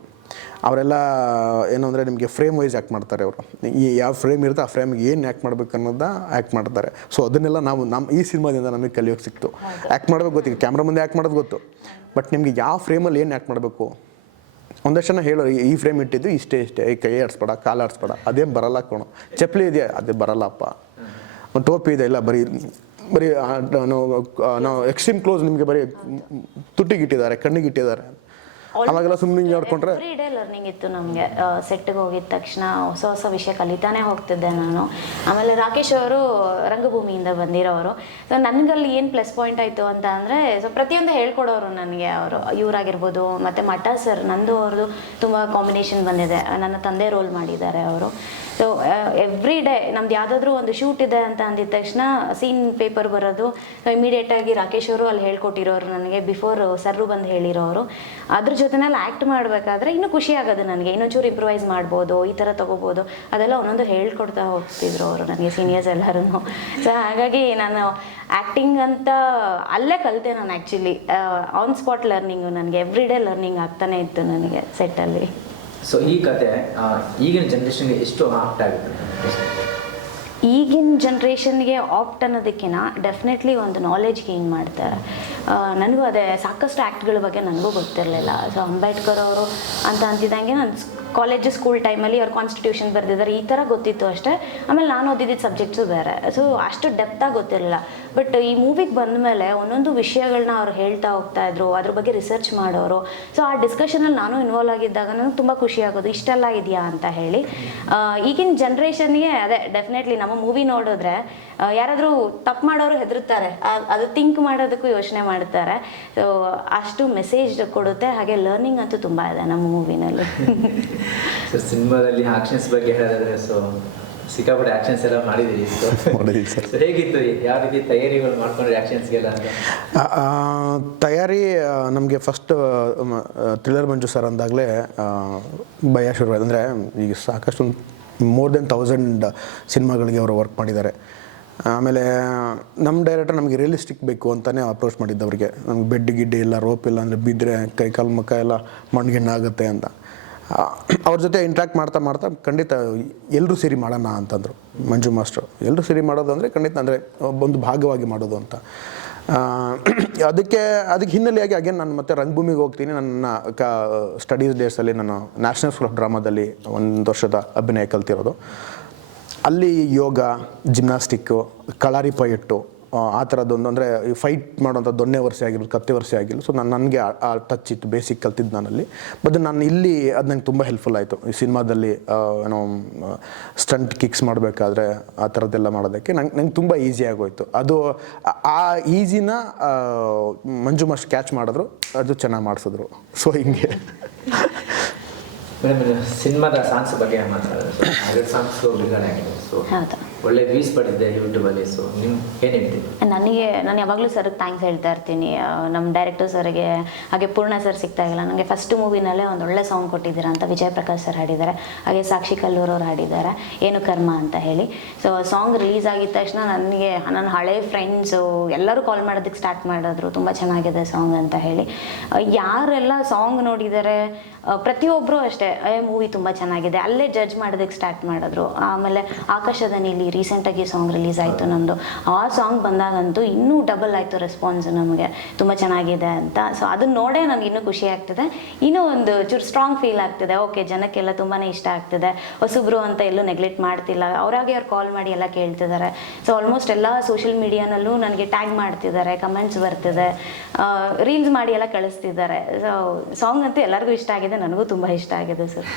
ಅವರೆಲ್ಲ ಏನು ಅಂದರೆ ನಿಮಗೆ ಫ್ರೇಮ್ ವೈಸ್ ಆ್ಯಕ್ಟ್ ಮಾಡ್ತಾರೆ. ಅವರು ಈ ಯಾವ ಫ್ರೇಮ್ ಇರುತ್ತೆ ಆ ಫ್ರೇಮಿಗೆ ಏನು ಆ್ಯಕ್ಟ್ ಮಾಡ್ಬೇಕು ಅನ್ನೋದನ್ನ ಆ್ಯಕ್ಟ್ ಮಾಡ್ತಾರೆ. ಸೊ ಅದನ್ನೆಲ್ಲ ನಮ್ಮ ಈ ಸಿನಿಮಾದಿಂದ ನಮಗೆ ಕಲಿಯೋಕ್ಕೆ ಸಿಕ್ತು. ಆ್ಯಕ್ಟ್ ಮಾಡಬೇಕು ಗೊತ್ತಿಗೆ, ಕ್ಯಾಮ್ರಾ ಮುಂದೆ ಆ್ಯಕ್ಟ್ ಮಾಡೋದು ಗೊತ್ತು, ಬಟ್ ನಿಮಗೆ ಯಾವ ಫ್ರೇಮಲ್ಲಿ ಏನು ಆ್ಯಕ್ಟ್ ಮಾಡಬೇಕು ಒಂದಷ್ಟು ಜನ ಹೇಳೋರು, ಈ ಫ್ರೇಮ್ ಇಟ್ಟಿದ್ದು ಇಷ್ಟೇ ಈ ಕೈ ಆಡಿಸ್ಬೇಡ, ಕಾಲು ಆಡಿಸ್ಬೇಡ, ಅದೇನು ಬರಲ್ಲ ಕಣೋ, ಚಪ್ಪಲಿ ಇದೆಯಾ ಅದೇ ಬರಲ್ಲಪ್ಪ, ಒಂದು ಟೋಪಿ ಇದೆ ಇಲ್ಲ ಬರೀ ನಾವು ಎಕ್ಸ್ಟ್ರೀಮ್ ಕ್ಲೋಸ್ ನಿಮಗೆ ಬರೀ ತುಟಿಗಿಟ್ಟಿದ್ದಾರೆ, ಕಣ್ಣಿಗಿಟ್ಟಿದ್ದಾರೆ, ಅವಾಗೆಲ್ಲ ಸುಮ್ಮನೆ ನೋಡ್ಕೊಂಡ್ರೆ. ಎವ್ರಿ ಡೇ ಲರ್ನಿಂಗ್ ಇತ್ತು ನಮಗೆ. ಸೆಟ್ಗೆ ಹೋಗಿದ ತಕ್ಷಣ ಹೊಸ ಹೊಸ ವಿಷಯ ಕಲಿತಾನೆ ಹೋಗ್ತಿದ್ದೆ ನಾನು. ಆಮೇಲೆ ರಾಕೇಶ್ ಅವರು ರಂಗಭೂಮಿಯಿಂದ ಬಂದಿರೋರು. ಸೊ ನನಗಲ್ಲಿ ಏನು ಪ್ಲಸ್ ಪಾಯಿಂಟ್ ಆಯಿತು ಅಂತ ಅಂದರೆ, ಸೊ ಪ್ರತಿಯೊಂದು ಹೇಳ್ಕೊಡೋರು ನನಗೆ. ಅವರು ಇವರಾಗಿರ್ಬೋದು, ಮತ್ತು ಮಠ ಸರ್, ನಂದು ಅವ್ರದ್ದು ತುಂಬ ಕಾಂಬಿನೇಷನ್ ಬಂದಿದೆ. ನನ್ನ ತಂದೆ ರೋಲ್ ಮಾಡಿದ್ದಾರೆ ಅವರು. ಸೊ ಎವ್ರಿ ಡೇ ನಮ್ದು ಯಾವುದಾದ್ರೂ ಒಂದು ಶೂಟ್ ಇದೆ ಅಂತ ಅಂದಿದ ತಕ್ಷಣ ಸೀನ್ ಪೇಪರ್ ಬರೋದು, ಇಮಿಡಿಯೇಟಾಗಿ ರಾಕೇಶ್ ಅವರು ಅಲ್ಲಿ ಹೇಳ್ಕೊಟ್ಟಿರೋರು ನನಗೆ, ಬಿಫೋರ್ ಸರ್ರು ಬಂದು ಹೇಳಿರೋರು. ಅದ್ರ ಜೊತೆನಲ್ಲಿ ಆ್ಯಕ್ಟ್ ಮಾಡಬೇಕಾದ್ರೆ ಇನ್ನೂ ಖುಷಿ ಆಗೋದು ನನಗೆ, ಇನ್ನೊಂಚೂರು ಇಂಪ್ರೂವೈಸ್ ಮಾಡ್ಬೋದು, ಈ ಥರ ತೊಗೋಬೋದು, ಅದೆಲ್ಲ ಒಂದೊಂದು ಹೇಳ್ಕೊಡ್ತಾ ಹೋಗ್ತಿದ್ರು ಅವರು ನನಗೆ, ಸೀನಿಯರ್ಸ್ ಎಲ್ಲರೂ. ಸೊ ಹಾಗಾಗಿ ನಾನು ಆ್ಯಕ್ಟಿಂಗ್ ಅಂತ ಅಲ್ಲೇ ಕಲಿತೆ ನಾನು. ಆ್ಯಕ್ಚುಲಿ ಆನ್ ಸ್ಪಾಟ್ ಲರ್ನಿಂಗು ನನಗೆ ಎವ್ರಿ ಡೇ ಲರ್ನಿಂಗ್ ಆಗ್ತಾನೆ ಇತ್ತು ನನಗೆ ಸೆಟ್ಟಲ್ಲಿ. ಸೊ ಈ ಕತೆ ಈಗಿನ ಜನ್ರೇಷನ್ಗೆ ಎಷ್ಟು ಆಪ್ಟ್ ಆಗುತ್ತೆ? ಈಗಿನ ಜನ್ರೇಷನ್ಗೆ ಆಪ್ಟ್ ಅನ್ನೋದಕ್ಕಿಂತ ಡೆಫಿನೆಟ್ಲಿ ಒಂದು ನಾಲೆಜ್ ಗೇನ್ ಮಾಡ್ತಾರೆ. ನನಗೂ ಅದೇ ಸಾಕಷ್ಟು ಆ್ಯಕ್ಟ್ಗಳ ಬಗ್ಗೆ ನನಗೂ ಗೊತ್ತಿರಲಿಲ್ಲ. ಸೊ ಅಂಬೇಡ್ಕರ್ ಅವರು ಅಂತ ಅಂತಿದ್ದಂಗೆ ನಾನು ಕಾಲೇಜು ಸ್ಕೂಲ್ ಟೈಮಲ್ಲಿ ಅವ್ರು ಕಾನ್ಸ್ಟಿಟ್ಯೂಷನ್ ಬರೆದಿದ್ದಾರೆ, ಈ ಥರ ಗೊತ್ತಿತ್ತು ಅಷ್ಟೇ. ಆಮೇಲೆ ನಾನು ಓದಿದ್ದಿದ್ದು ಸಬ್ಜೆಕ್ಟ್ಸು ಬೇರೆ, ಸೊ ಅಷ್ಟು ಡೆಪ್ತಾಗಿ ಗೊತ್ತಿರಲಿಲ್ಲ. ಬಟ್ ಈ ಮೂವಿಗೆ ಬಂದ ಮೇಲೆ ಒಂದೊಂದು ವಿಷಯಗಳನ್ನ ಅವ್ರು ಹೇಳ್ತಾ ಹೋಗ್ತಾಯಿದ್ರು, ಅದ್ರ ಬಗ್ಗೆ ರಿಸರ್ಚ್ ಮಾಡೋರು. ಸೊ ಆ ಡಿಸ್ಕಷನಲ್ಲಿ ನಾನು ಇನ್ವಾಲ್ವ್ ಆಗಿದ್ದಾಗ ನನಗೆ ತುಂಬ ಖುಷಿ ಆಗೋದು, ಇಷ್ಟೆಲ್ಲ ಇದೆಯಾ ಅಂತ ಹೇಳಿ. ಈಗಿನ ಜನ್ರೇಷನ್ಗೆ ಅದೇ ಡೆಫಿನೆಟ್ಲಿ ನಮ್ಮ ಮೂವಿ ನೋಡಿದ್ರೆ ಯಾರಾದರೂ ತಪ್ಪು ಮಾಡೋರು ಹೆದರುತ್ತಾರೆ, ಅದು ಥಿಂಕ್ ಮಾಡೋದಕ್ಕೂ ಯೋಚನೆ ಮಾಡ್ತಾರೆ. ಸೊ ಅಷ್ಟು ಮೆಸೇಜ್ ಕೊಡುತ್ತೆ. ಹಾಗೆ ಲರ್ನಿಂಗ್ ಅಂತೂ ತುಂಬ ಇದೆ ನಮ್ಮ ಮೂವಿನಲ್ಲಿ. ಸೊ ಸಿನಿಮಾದಲ್ಲಿ ಆಕ್ಷನ್ಸ್ ಬಗ್ಗೆ ಹೇಳೋದಾದ್ರೆ, ಸೊ ಸಿಕ್ಕಾಪಟ್ಟೆ ಆಕ್ಷನ್ಸ್ ಎಲ್ಲ ಮಾಡಿದ್ದೀರಿ. ಸೊ ಹೇಗಿತ್ತು, ಯಾವ ರೀತಿ ತಯಾರಿಗಳು ಮಾಡ್ಕೊಂಡ್ರೆ ಆಕ್ಷನ್ಸ್ಗೆಲ್ಲ ಅಂತ? ತಯಾರಿ ನಮಗೆ ಫಸ್ಟ್ ಥ್ರಿಲ್ಲರ್ ಮಂಜು ಸರ್ ಅಂದಾಗಲೇ ಭಯ ಶುರುವಾಯಿತು. ಅಂದರೆ ಈಗ ಸಾಕಷ್ಟು ಮೋರ್ ದೆನ್ 1000 ಸಿನಿಮಾಗಳಿಗೆ ಅವರು ವರ್ಕ್ ಮಾಡಿದ್ದಾರೆ. ಆಮೇಲೆ ನಮ್ಮ ಡೈರೆಕ್ಟರ್ ನಮಗೆ ರಿಯಲಿಸ್ಟಿಕ್ ಬೇಕು ಅಂತಲೇ ಅಪ್ರೋಚ್ ಮಾಡಿದ್ದವ್ರಿಗೆ. ನಮ್ಗೆ ಬೆಡ್ ಗಿಡ್ಡೆ ಇಲ್ಲ, ರೋಪ್ ಇಲ್ಲ, ಅಂದರೆ ಬಿದ್ದರೆ ಕೈಕಾಲು ಮುಖ ಎಲ್ಲ ಮಣ್ಗಿಣ್ಣಾಗುತ್ತೆ ಅಂತ. ಅವ್ರ ಜೊತೆ ಇಂಟ್ರ್ಯಾಕ್ಟ್ ಮಾಡ್ತಾ ಮಾಡ್ತಾ ಖಂಡಿತ ಎಲ್ಲರೂ ಸೇರಿ ಮಾಡೋಣ ಅಂತಂದರು ಮಂಜು ಮಾಸ್ಟ್ರು. ಎಲ್ಲರೂ ಸೇರಿ ಮಾಡೋದು ಅಂದರೆ ಖಂಡಿತ ಅಂದರೆ ಒಂದು ಭಾಗವಾಗಿ ಮಾಡೋದು ಅಂತ. ಅದಕ್ಕೆ ಹಿನ್ನೆಲೆಯಾಗಿ ಅಗೇನ್ ನಾನು ಮತ್ತೆ ರಂಗಭೂಮಿಗೆ ಹೋಗ್ತೀನಿ. ನನ್ನ ಸ್ಟಡೀಸ್ ಡೇಸಲ್ಲಿ ನಾನು ನ್ಯಾಷನಲ್ ಸ್ಕೂಲ್ ಆಫ್ ಡ್ರಾಮಾದಲ್ಲಿ 1 ವರ್ಷದ ಅಭಿನಯ ಕಲ್ತಿರೋದು. ಅಲ್ಲಿ ಯೋಗ, ಜಿಮ್ನಾಸ್ಟಿಕ್ಕು, ಕಳಾರಿ ಪಯಟ್ಟು, ಆ ಥರದ್ದೊಂದು ಅಂದರೆ ಈ ಫೈಟ್ ಮಾಡೋಂಥ ದೊಣ್ಣೆ ವರ್ಷೆ ಆಗಿರ್ಬೋದು, ಕತ್ತೆ ವರ್ಷೆ ಆಗಿಲ್ಲ. ಸೊ ನನಗೆ ಆ ಟಚ್ ಇತ್ತು, ಬೇಸಿಕ್ ಕಲ್ತಿದ್ದು ನಾನಲ್ಲಿ. ಬಟ್ ನಾನು ಇಲ್ಲಿ ಅದು ನಂಗೆ ತುಂಬ ಹೆಲ್ಪ್ಫುಲ್ ಆಯಿತು. ಈ ಸಿನಿಮಾದಲ್ಲಿ ಏನೋ ಸ್ಟಂಟ್ ಕಿಕ್ಸ್ ಮಾಡಬೇಕಾದ್ರೆ ಆ ಥರದ್ದೆಲ್ಲ ಮಾಡೋದಕ್ಕೆ ನಂಗೆ ತುಂಬ ಈಸಿ ಆಗೋಯ್ತು. ಅದು ಆ ಈಸಿನ ಮಂಜು ಮಾಸ್ಟರ್ ಕ್ಯಾಚ್ ಮಾಡಿದ್ರು, ಅದು ಚೆನ್ನಾಗಿ ಮಾಡಿಸಿದ್ರು. ಸೊ ಹಿಂಗೆ ಮೇಡಮ್, ಸಿನಿಮಾದ ಸಾಂಗ್ಸ್ ಬಗ್ಗೆ ಮಾತಾಡೋದು. ಸೊ 2 ಸಾಂಗ್ಸ್ ಬಿಡುಗಡೆ ಆಗಿದೆ. ಸೊ ಒಳ್ಳೆ ವ್ಯೂಸ್ ಪಡೆದಿದೆ ಯೂಟ್ಯೂಬಲ್ಲಿ. ಸೊ ನೀವು ಏನು ಹೇಳ್ತೀವಿ? ನಾನು ಯಾವಾಗಲೂ ಸರ್ಗೆ ಥ್ಯಾಂಕ್ಸ್ ಹೇಳ್ತಾ ಇರ್ತೀನಿ, ನಮ್ಮ ಡೈರೆಕ್ಟರ್ ಸರ್ಗೆ. ಹಾಗೆ ಪೂರ್ಣ ಸರ್ ಸಿಗ್ತಾ ಇಲ್ಲ ನನಗೆ. ಫಸ್ಟ್ ಮೂವಿನಲ್ಲೇ ಒಂದು ಒಳ್ಳೆ ಸಾಂಗ್ ಕೊಟ್ಟಿದ್ದೀರಾ ಅಂತ ವಿಜಯ್ ಪ್ರಕಾಶ್ ಸರ್ ಹಾಡಿದ್ದಾರೆ. ಹಾಗೆ ಸಾಕ್ಷಿ ಕಲ್ಲೂರವ್ರು ಹಾಡಿದ್ದಾರೆ, ಏನು ಕರ್ಮ ಅಂತ ಹೇಳಿ. ಸೊ ಸಾಂಗ್ ರಿಲೀಸ್ ಆಗಿದ ತಕ್ಷಣ ನನಗೆ ನನ್ನ ಹಳೆ ಫ್ರೆಂಡ್ಸು ಎಲ್ಲರೂ ಕಾಲ್ ಮಾಡೋದಕ್ಕೆ ಸ್ಟಾರ್ಟ್ ಮಾಡಿದ್ರು, ತುಂಬ ಚೆನ್ನಾಗಿದೆ ಸಾಂಗ್ ಅಂತ ಹೇಳಿ. ಯಾರೆಲ್ಲ ಸಾಂಗ್ ನೋಡಿದ್ದಾರೆ ಪ್ರತಿಯೊಬ್ಬರು ಅಷ್ಟೇ ಮೂವಿ ತುಂಬ ಚೆನ್ನಾಗಿದೆ ಅಲ್ಲೇ ಜಡ್ಜ್ ಮಾಡೋದಕ್ಕೆ ಸ್ಟಾರ್ಟ್ ಮಾಡಿದ್ರು. ಆಮೇಲೆ ಆಕಾಶದ ನೀಲಿ ರೀಸೆಂಟಾಗಿ ಸಾಂಗ್ ರಿಲೀಸ್ ಆಯಿತು ನಮ್ಮದು. ಆ ಸಾಂಗ್ ಬಂದಾಗಂತೂ ಇನ್ನೂ ಡಬಲ್ ಆಯಿತು ರೆಸ್ಪಾನ್ಸ್ ನಮಗೆ, ತುಂಬ ಚೆನ್ನಾಗಿದೆ ಅಂತ. ಸೊ ಅದನ್ನ ನೋಡೇ ನನಗೆ ಇನ್ನೂ ಖುಷಿ ಆಗ್ತಿದೆ, ಇನ್ನೂ ಒಂದು ಚೂರು ಸ್ಟ್ರಾಂಗ್ ಫೀಲ್ ಆಗ್ತಿದೆ. ಓಕೆ, ಜನಕ್ಕೆಲ್ಲ ತುಂಬಾ ಇಷ್ಟ ಆಗ್ತಿದೆ, ಹೊಸಬ್ರು ಅಂತ ಎಲ್ಲೂ ನೆಗ್ಲೆಕ್ಟ್ ಮಾಡ್ತಿಲ್ಲ, ಅವರಾಗೆ ಅವ್ರು ಕಾಲ್ ಮಾಡಿ ಎಲ್ಲ ಕೇಳ್ತಿದ್ದಾರೆ. ಸೊ ಆಲ್ಮೋಸ್ಟ್ ಎಲ್ಲ ಸೋಷಿಯಲ್ ಮೀಡಿಯಾನಲ್ಲೂ ನನಗೆ ಟ್ಯಾಗ್ ಮಾಡ್ತಿದ್ದಾರೆ, ಕಮೆಂಟ್ಸ್ ಬರ್ತಿದೆ, ರೀಲ್ಸ್ ಮಾಡಿ ಎಲ್ಲ ಕಳಿಸ್ತಿದ್ದಾರೆ. ಸೊ ಸಾಂಗ್ ಅಂತೂ ಎಲ್ಲರಿಗೂ ಇಷ್ಟ ಆಗಿದೆ, ನನಗೂ ತುಂಬ ಇಷ್ಟ ಆಗಿದೆ ಸರ್.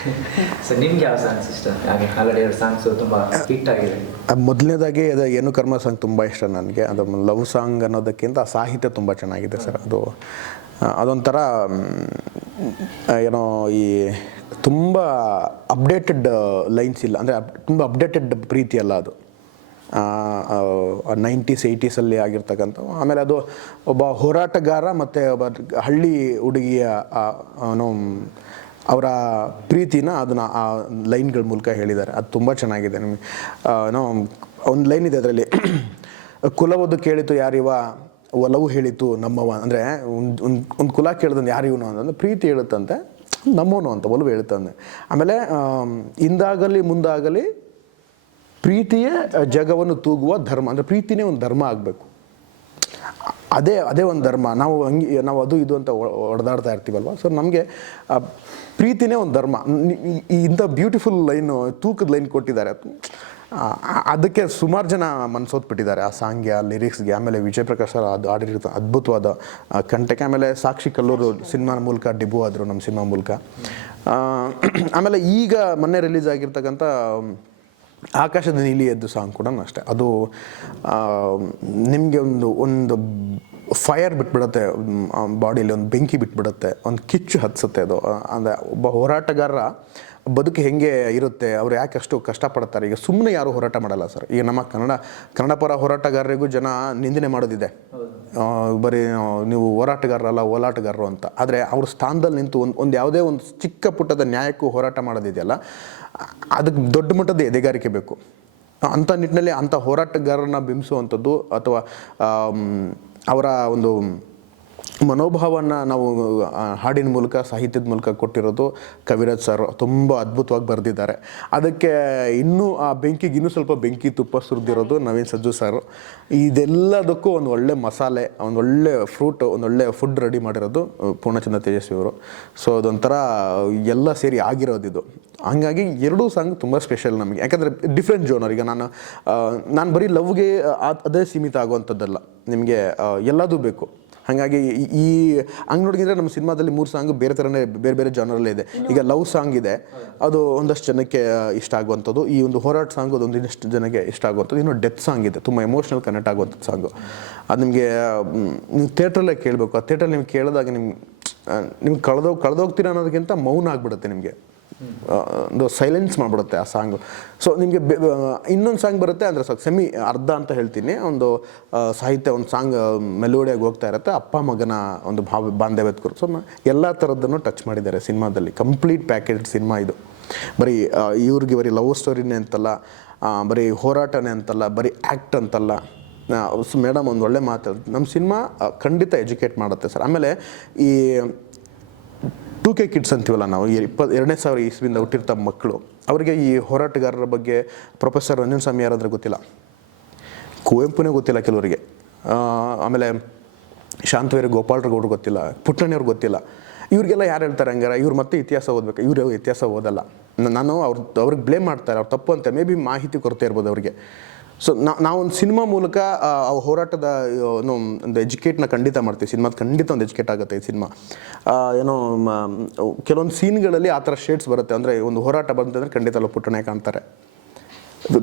ಸರ್ ನಿಮ್ಗೆ ಯಾವ ಸಾಂಗ್ಸ್ ಇಷ್ಟ? ಹಾಗೆ ಆಲ್ರೆಡಿ 2 ಸಾಂಗ್ಸ್ ತುಂಬ ಹಿಟ್ ಆಗಿದೆ. ಮೊದಲನೇದಾಗಿ ಅದು ಏನು ಕರ್ಮ ಸಾಂಗ್ ತುಂಬ ಇಷ್ಟ ನನಗೆ. ಅದು ಲವ್ ಸಾಂಗ್ ಅನ್ನೋದಕ್ಕಿಂತ ಸಾಹಿತ್ಯ ತುಂಬ ಚೆನ್ನಾಗಿದೆ ಸರ್. ಅದೊಂಥರ ಏನೋ ಈ ತುಂಬ ಅಪ್ಡೇಟೆಡ್ ಲೈನ್ಸ್ ಇಲ್ಲ, ಅಂದರೆ ತುಂಬ ಅಪ್ಡೇಟೆಡ್ ಪ್ರೀತಿ ಅಲ್ಲ ಅದು. 90s 80sಲ್ಲಿ ಆಗಿರ್ತಕ್ಕಂಥ. ಆಮೇಲೆ ಅದು ಒಬ್ಬ ಹೋರಾಟಗಾರ ಮತ್ತು ಒಬ್ಬ ಹಳ್ಳಿ ಹುಡುಗಿಯ ಅವರ ಪ್ರೀತಿನ ಅದನ್ನು ಆ ಲೈನ್ಗಳ ಮೂಲಕ ಹೇಳಿದ್ದಾರೆ. ಅದು ತುಂಬ ಚೆನ್ನಾಗಿದೆ. ನಿಮಗೆ ಏನೋ ಒಂದು ಲೈನ್ ಇದೆ ಅದರಲ್ಲಿ, ಕುಲವದು ಕೇಳಿತು ಯಾರಿವ ಒಲವು ಹೇಳಿತು ನಮ್ಮವ. ಅಂದರೆ ಒಂದು ಕುಲ ಕೇಳಿದಂದು ಯಾರಿವನು ಅಂತಂದ್ರೆ ಪ್ರೀತಿ ಹೇಳುತ್ತಂತೆ, ನಮ್ಮವನು ಅಂತ ಒಲವು ಹೇಳುತ್ತಂತೆ. ಆಮೇಲೆ ಹಿಂದಾಗಲಿ ಮುಂದಾಗಲಿ ಪ್ರೀತಿಯೇ ಜಗವನ್ನು ತೂಗುವ ಧರ್ಮ. ಅಂದರೆ ಪ್ರೀತಿನೇ ಒಂದು ಧರ್ಮ ಆಗಬೇಕು, ಅದೇ ಒಂದು ಧರ್ಮ. ನಾವು ಅದು ಇದು ಅಂತ ಹೊಡೆದಾಡ್ತಾ ಇರ್ತೀವಲ್ವ. ಸೊ ನಮಗೆ ಪ್ರೀತಿನೇ ಒಂದು ಧರ್ಮ. ಇಂಥ ಬ್ಯೂಟಿಫುಲ್ ಲೈನು, ತೂಕದ ಲೈನ್ ಕೊಟ್ಟಿದ್ದಾರೆ. ಅದಕ್ಕೆ ಸುಮಾರು ಜನ ಮನಸೋತ್ಬಿಟ್ಟಿದ್ದಾರೆ ಆ ಸಾಂಗ್ಗೆ, ಆ ಲಿರಿಕ್ಸ್ಗೆ. ಆಮೇಲೆ ವಿಜಯ್ ಪ್ರಕಾಶ್ ಸರ್ ಅದು ಆಡಿರೋ ಅದ್ಭುತವಾದ ಕಂಟೆಗೆ. ಆಮೇಲೆ ಸಾಕ್ಷಿ ಕಲ್ಲೂರು ಸಿನಿಮಾ ಮೂಲಕ ಡೆಬ್ಯೂ ಆದರು ನಮ್ಮ ಸಿನಿಮಾ ಮೂಲಕ. ಆಮೇಲೆ ಈಗ ಮೊನ್ನೆ ರಿಲೀಸ್ ಆಗಿರ್ತಕ್ಕಂಥ ಆಕಾಶದ ನೀಲಿ ಎದ್ದು ಸಾಂಗ್ ಕೂಡ ಅಷ್ಟೇ. ಅದು ನಿಮಗೆ ಒಂದು ಫೈರ್ ಬಿಟ್ಬಿಡುತ್ತೆ ಬಾಡಿಯಲ್ಲಿ, ಒಂದು ಬೆಂಕಿ ಬಿಟ್ಬಿಡುತ್ತೆ, ಒಂದು ಕಿಚ್ಚು ಹತ್ಸುತ್ತೆ ಅದು. ಅಂದರೆ ಒಬ್ಬ ಹೋರಾಟಗಾರರ ಬದುಕು ಹೆಂಗೆ ಇರುತ್ತೆ, ಅವ್ರು ಯಾಕೆ ಅಷ್ಟು ಕಷ್ಟಪಡ್ತಾರೆ. ಈಗ ಸುಮ್ಮನೆ ಯಾರು ಹೋರಾಟ ಮಾಡಲ್ಲ ಸರ್. ಈಗ ನಮ್ಮ ಕನ್ನಡ ಪರ ಹೋರಾಟಗಾರರಿಗೂ ಜನ ನಿಂದನೆ ಮಾಡೋದಿದೆ, ಬರೀ ನೀವು ಹೋರಾಟಗಾರರಲ್ಲ ಓಲಾಟಗಾರರು ಅಂತ. ಆದರೆ ಅವ್ರ ಸ್ಥಾನದಲ್ಲಿ ನಿಂತು ಒಂದು ಯಾವುದೇ ಒಂದು ಚಿಕ್ಕ ಪುಟ್ಟದ ನ್ಯಾಯಕ್ಕೂ ಹೋರಾಟ ಮಾಡೋದಿದೆಯಲ್ಲ, ಅದಕ್ಕೆ ದೊಡ್ಡ ಮಟ್ಟದ ಎದೆಗಾರಿಕೆ ಬೇಕು. ಅಂಥ ನಿಟ್ಟಿನಲ್ಲಿ ಅಂಥ ಹೋರಾಟಗಾರರನ್ನ ಬಿಂಬಿಸುವಂಥದ್ದು ಅಥವಾ ಅವರ ಒಂದು ಮನೋಭಾವವನ್ನು ನಾವು ಹಾಡಿನ ಮೂಲಕ, ಸಾಹಿತ್ಯದ ಮೂಲಕ ಕೊಟ್ಟಿರೋದು ಕವಿರಾಜ್ ಸರ್ ತುಂಬ ಅದ್ಭುತವಾಗಿ ಬರೆದಿದ್ದಾರೆ. ಅದಕ್ಕೆ ಇನ್ನೂ ಆ ಬೆಂಕಿಗೆ ಇನ್ನೂ ಸ್ವಲ್ಪ ಬೆಂಕಿ ತುಪ್ಪ ಸುರಿದಿರೋದು ನವೀನ್ ಸಜ್ಜು ಸರ್. ಇದೆಲ್ಲದಕ್ಕೂ ಒಂದು ಒಳ್ಳೆ ಮಸಾಲೆ, ಒಂದು ಒಳ್ಳೆ ಫ್ರೂಟ್, ಒಂದು ಒಳ್ಳೆ ಫುಡ್ ರೆಡಿ ಮಾಡಿರೋದು ಪೂರ್ಣಚಂದ್ರ ತೇಜಸ್ವಿ ಅವರು. ಸೊ ಅದೊಂಥರ ಎಲ್ಲ ಸೇರಿ ಆಗಿರೋದಿದು. ಹಂಗಾಗಿ ಎರಡೂ ಸಾಂಗ್ ತುಂಬ ಸ್ಪೆಷಲ್ ನಮಗೆ. ಯಾಕಂದರೆ ಡಿಫ್ರೆಂಟ್ ಜೋನರ್. ಈಗ ನಾನು ಬರೀ ಲವ್ಗೆ ಅದೇ ಸೀಮಿತ ಆಗುವಂಥದ್ದಲ್ಲ, ನಿಮಗೆ ಎಲ್ಲದೂ ಬೇಕು. ಹಾಗಾಗಿ ಈ ಹಂಗೆ ನೋಡಿದ್ರೆ ನಮ್ಮ ಸಿನಿಮಾದಲ್ಲಿ 3 ಸಾಂಗ್ ಬೇರೆ ಥರನೇ ಬೇರೆ ಬೇರೆ ಜಾನರಲ್ಲೇ ಇದೆ. ಈಗ ಲವ್ ಸಾಂಗ್ ಇದೆ, ಅದು ಒಂದಷ್ಟು ಜನಕ್ಕೆ ಇಷ್ಟ ಆಗುವಂಥದ್ದು. ಈ ಒಂದು ಹೋರಾಟ ಸಾಂಗ್ ಅದು ಒಂದಿಷ್ಟು ಜನಕ್ಕೆ ಇಷ್ಟ ಆಗುವಂಥದ್ದು. ಇನ್ನು ಡೆತ್ ಸಾಂಗ್ ಇದೆ, ತುಂಬ ಎಮೋಷ್ನಲ್ ಕನೆಕ್ಟ್ ಆಗುವಂಥದ್ದು ಸಾಂಗು. ಅದು ನಿಮಗೆ ನೀವು ಥಿಯೇಟ್ರಲ್ಲೇ ಕೇಳಬೇಕು. ಆ ಥಿಯೇಟ್ರಲ್ಲಿ ನಿಮ್ಗೆ ಕೇಳಿದಾಗ ನಿಮ್ಗೆ ಕಳೆದೋಗ್ತೀರ ಅನ್ನೋದಕ್ಕಿಂತ ಮೌನ ಆಗಿಬಿಡುತ್ತೆ, ನಿಮಗೆ ಒಂದು ಸೈಲೆನ್ಸ್ ಮಾಡಿಬಿಡುತ್ತೆ ಆ ಸಾಂಗು. ಸೊ ನಿಮಗೆ ಇನ್ನೊಂದು ಸಾಂಗ್ ಬರುತ್ತೆ, ಅಂದರೆ ಸೆಮಿ ಅರ್ಧ ಅಂತ ಹೇಳ್ತೀನಿ. ಒಂದು ಸಾಹಿತ್ಯ, ಒಂದು ಸಾಂಗ್ ಮೆಲೋಡಿಯಾಗಿ ಹೋಗ್ತಾ ಇರುತ್ತೆ, ಅಪ್ಪ ಮಗನ ಒಂದು ಬಾಂಧವ್ಯದ ಕುರಿತು. ಸೊ ಎಲ್ಲ ಥರದ್ದನ್ನು ಟಚ್ ಮಾಡಿದ್ದಾರೆ ಸಿನಿಮಾದಲ್ಲಿ. ಕಂಪ್ಲೀಟ್ ಪ್ಯಾಕೇಜ್ ಸಿನಿಮಾ ಇದು. ಬರೀ ಇವ್ರಿಗೆ ಬರೀ ಲವ್ ಸ್ಟೋರಿನೇ ಅಂತಲ್ಲ, ಬರೀ ಹೋರಾಟನೇ ಅಂತಲ್ಲ, ಬರೀ ಆ್ಯಕ್ಟ್ ಅಂತಲ್ಲ. ಮೇಡಮ್ ಒಂದು ಒಳ್ಳೆ ಮಾತು, ನಮ್ಮ ಸಿನಿಮಾ ಖಂಡಿತ ಎಜುಕೇಟ್ ಮಾಡುತ್ತೆ ಸರ್. ಆಮೇಲೆ ಈ 2K ಕಿಡ್ಸ್ ಅಂತೀವಲ್ಲ ನಾವು, 2000 ಇಸ್ವಿಯಿಂದ ಹುಟ್ಟಿರ್ತ ಮಕ್ಕಳು, ಅವರಿಗೆ ಈ ಹೋರಾಟಗಾರರ ಬಗ್ಗೆ ಪ್ರೊಫೆಸರ್ ರಂಜನಸ್ವಾಮಿ ಯಾರಾದ್ರೆ ಗೊತ್ತಿಲ್ಲ, ಕುವೆಂಪುನೇ ಗೊತ್ತಿಲ್ಲ ಕೆಲವರಿಗೆ. ಆಮೇಲೆ ಶಾಂತವೀರ ಗೋಪಾಲಗೌಡರು ಗೊತ್ತಿಲ್ಲ, ಪುಟ್ಟಣ್ಣವ್ರಿಗೆ ಗೊತ್ತಿಲ್ಲ. ಇವ್ರಿಗೆಲ್ಲ ಯಾರು ಹೇಳ್ತಾರೆ ಹಂಗಾರೆ ಇವ್ರು ಮತ್ತೆ ಇತಿಹಾಸ ಓದಬೇಕು. ಇವರು ಇತಿಹಾಸ ಓದಲ್ಲ. ನಾನು ಅವ್ರಿಗೆ ಬ್ಲೇಮ್ ಮಾಡ್ತಾರೆ, ಅವ್ರು ತಪ್ಪು ಅಂತ. ಮೇ ಬಿ ಮಾಹಿತಿ ಕೊರತೆ ಇರ್ಬೋದು ಅವ್ರಿಗೆ. ಸೊ ನಾವೊಂದು ಸಿನಿಮಾ ಮೂಲಕ ಹೋರಾಟದ ಒಂದು ಎಜುಕೇಟ್ನ ಖಂಡಿತ ಮಾಡ್ತೀವಿ. ಸಿನಿಮಾದ ಖಂಡಿತ ಒಂದು ಎಜುಕೇಟ್ ಆಗುತ್ತೆ ಈ ಸಿನಿಮಾ. ಕೆಲವೊಂದು ಸೀನ್ಗಳಲ್ಲಿ ಆ ಥರ ಶೇಡ್ಸ್ ಬರುತ್ತೆ. ಅಂದರೆ ಒಂದು ಹೋರಾಟ ಬಂತಂದರೆ ಖಂಡಿತ ಅಲ್ಲ ಪುಟ್ಟಣ್ಣ ಕಾಣ್ತಾರೆ,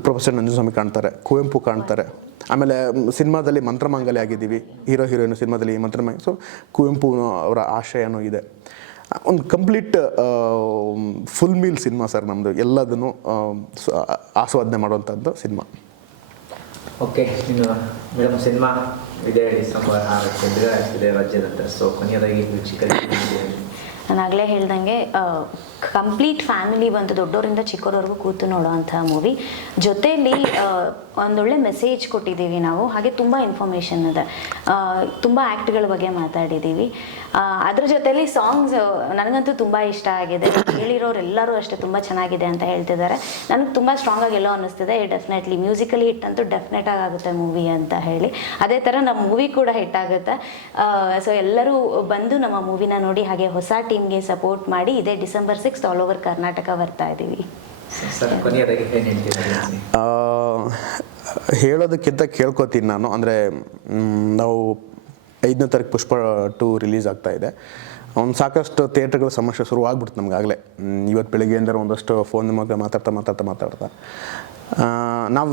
ಪ್ರೊಫೆಸರ್ ನಂಜುಸ್ವಾಮಿ ಕಾಣ್ತಾರೆ, ಕುವೆಂಪು ಕಾಣ್ತಾರೆ. ಆಮೇಲೆ ಸಿನಿಮಾದಲ್ಲಿ ಮಂತ್ರಮಾಂಗಲ್ಯ ಆಗಿದ್ದೀವಿ, ಹೀರೋ ಹೀರೋಯಿನ್ ಸಿನಿಮಾದಲ್ಲಿ ಮಂತ್ರಮಾಂಗಲ್ಯ. ಸೊ ಕುವೆಂಪು ಅವರ ಆಶಯನೂ ಇದೆ. ಒಂದು complete full meal cinema sir ನಮ್ಮದು. ಎಲ್ಲದನ್ನು ಆಸ್ವಾದನೆ ಮಾಡುವಂಥದ್ದು ಸಿನಿಮಾ. ಓಕೆ, ಇನ್ನು ಮೇಡಮ್ ಸಿನಿಮಾ ಇದೆ ಡಿಸೆಂಬರ್ 6 ರಾಜ್ಯದ ನಂತರ. ಸೊ ಕೊನೆಯದಾಗಿ ಚಿಕ್ಕ ನಾನು ಆಗಲೇ ಹೇಳ್ದಂಗೆ ಕಂಪ್ಲೀಟ್ ಫ್ಯಾಮಿಲಿ ಬಂದು ದೊಡ್ಡವರಿಂದ ಚಿಕ್ಕವರವರೆಗೂ ಕೂತು ನೋಡೋವಂಥ ಮೂವಿ. ಜೊತೆಯಲ್ಲಿ ಒಂದೊಳ್ಳೆ ಮೆಸೇಜ್ ಕೊಟ್ಟಿದ್ದೀವಿ ನಾವು, ಹಾಗೆ ತುಂಬ ಇನ್ಫಾರ್ಮೇಷನ್ ಇದೆ, ತುಂಬ ಆ್ಯಕ್ಟ್ಗಳ ಬಗ್ಗೆ ಮಾತಾಡಿದ್ದೀವಿ. ಅದ್ರ ಜೊತೆಲಿ ಸಾಂಗ್ಸ್ ನನಗಂತೂ ತುಂಬ ಇಷ್ಟ ಆಗಿದೆ. ಹೇಳಿರೋರು ಎಲ್ಲರೂ ಅಷ್ಟೇ ತುಂಬ ಚೆನ್ನಾಗಿದೆ ಅಂತ ಹೇಳ್ತಿದ್ದಾರೆ. ನನಗೆ ತುಂಬ ಸ್ಟ್ರಾಂಗ್ ಆಗಿ ಎಲ್ಲೋ ಅನ್ನಿಸ್ತಿದೆ. ಡೆಫಿನೆಟ್ಲಿ ಮ್ಯೂಸಿಕಲಿ ಹಿಟ್ ಅಂತೂ ಡೆಫಿನೆಟ್ ಆಗುತ್ತೆ ಮೂವಿ ಅಂತ ಹೇಳಿ. ಅದೇ ಥರ ನಮ್ಮ ಮೂವಿ ಕೂಡ ಹಿಟ್ ಆಗುತ್ತೆ. ಸೊ ಎಲ್ಲರೂ ಬಂದು ನಮ್ಮ ಮೂವಿನ ನೋಡಿ, ಹಾಗೆ ಹೊಸ ಟೀಮ್ಗೆ ಸಪೋರ್ಟ್ ಮಾಡಿ. ಇದೇ December 6th all over Karnataka ಬರ್ತಾ ಇದ್ದೀವಿ. ಸರ್ ಕೊನೆಯದಾಗಿ ಏನು ಹೇಳ್ತೀರಾ? ಹೇಳೋದಕ್ಕಿಂತ ಕೇಳ್ಕೊತೀನಿ ನಾನು. ಅಂದರೆ ನಾವು 5ನೇ ತಾರೀಕು ಪುಷ್ಪ 2 ರಿಲೀಸ್ ಆಗ್ತಾ ಇದೆ. ಒಂದು ಸಾಕಷ್ಟು ಥಿಯೇಟರ್ಗಳ ಸಮಸ್ಯೆ ಶುರುವಾಗ್ಬಿಡ್ತು ನಮಗಾಗಲೇ. ಇವತ್ತು ಬೆಳಗ್ಗೆಯಿಂದ ಒಂದಷ್ಟು ಫೋನ್ ಮೂಲಕ ಮಾತಾಡ್ತಾ ನಾವು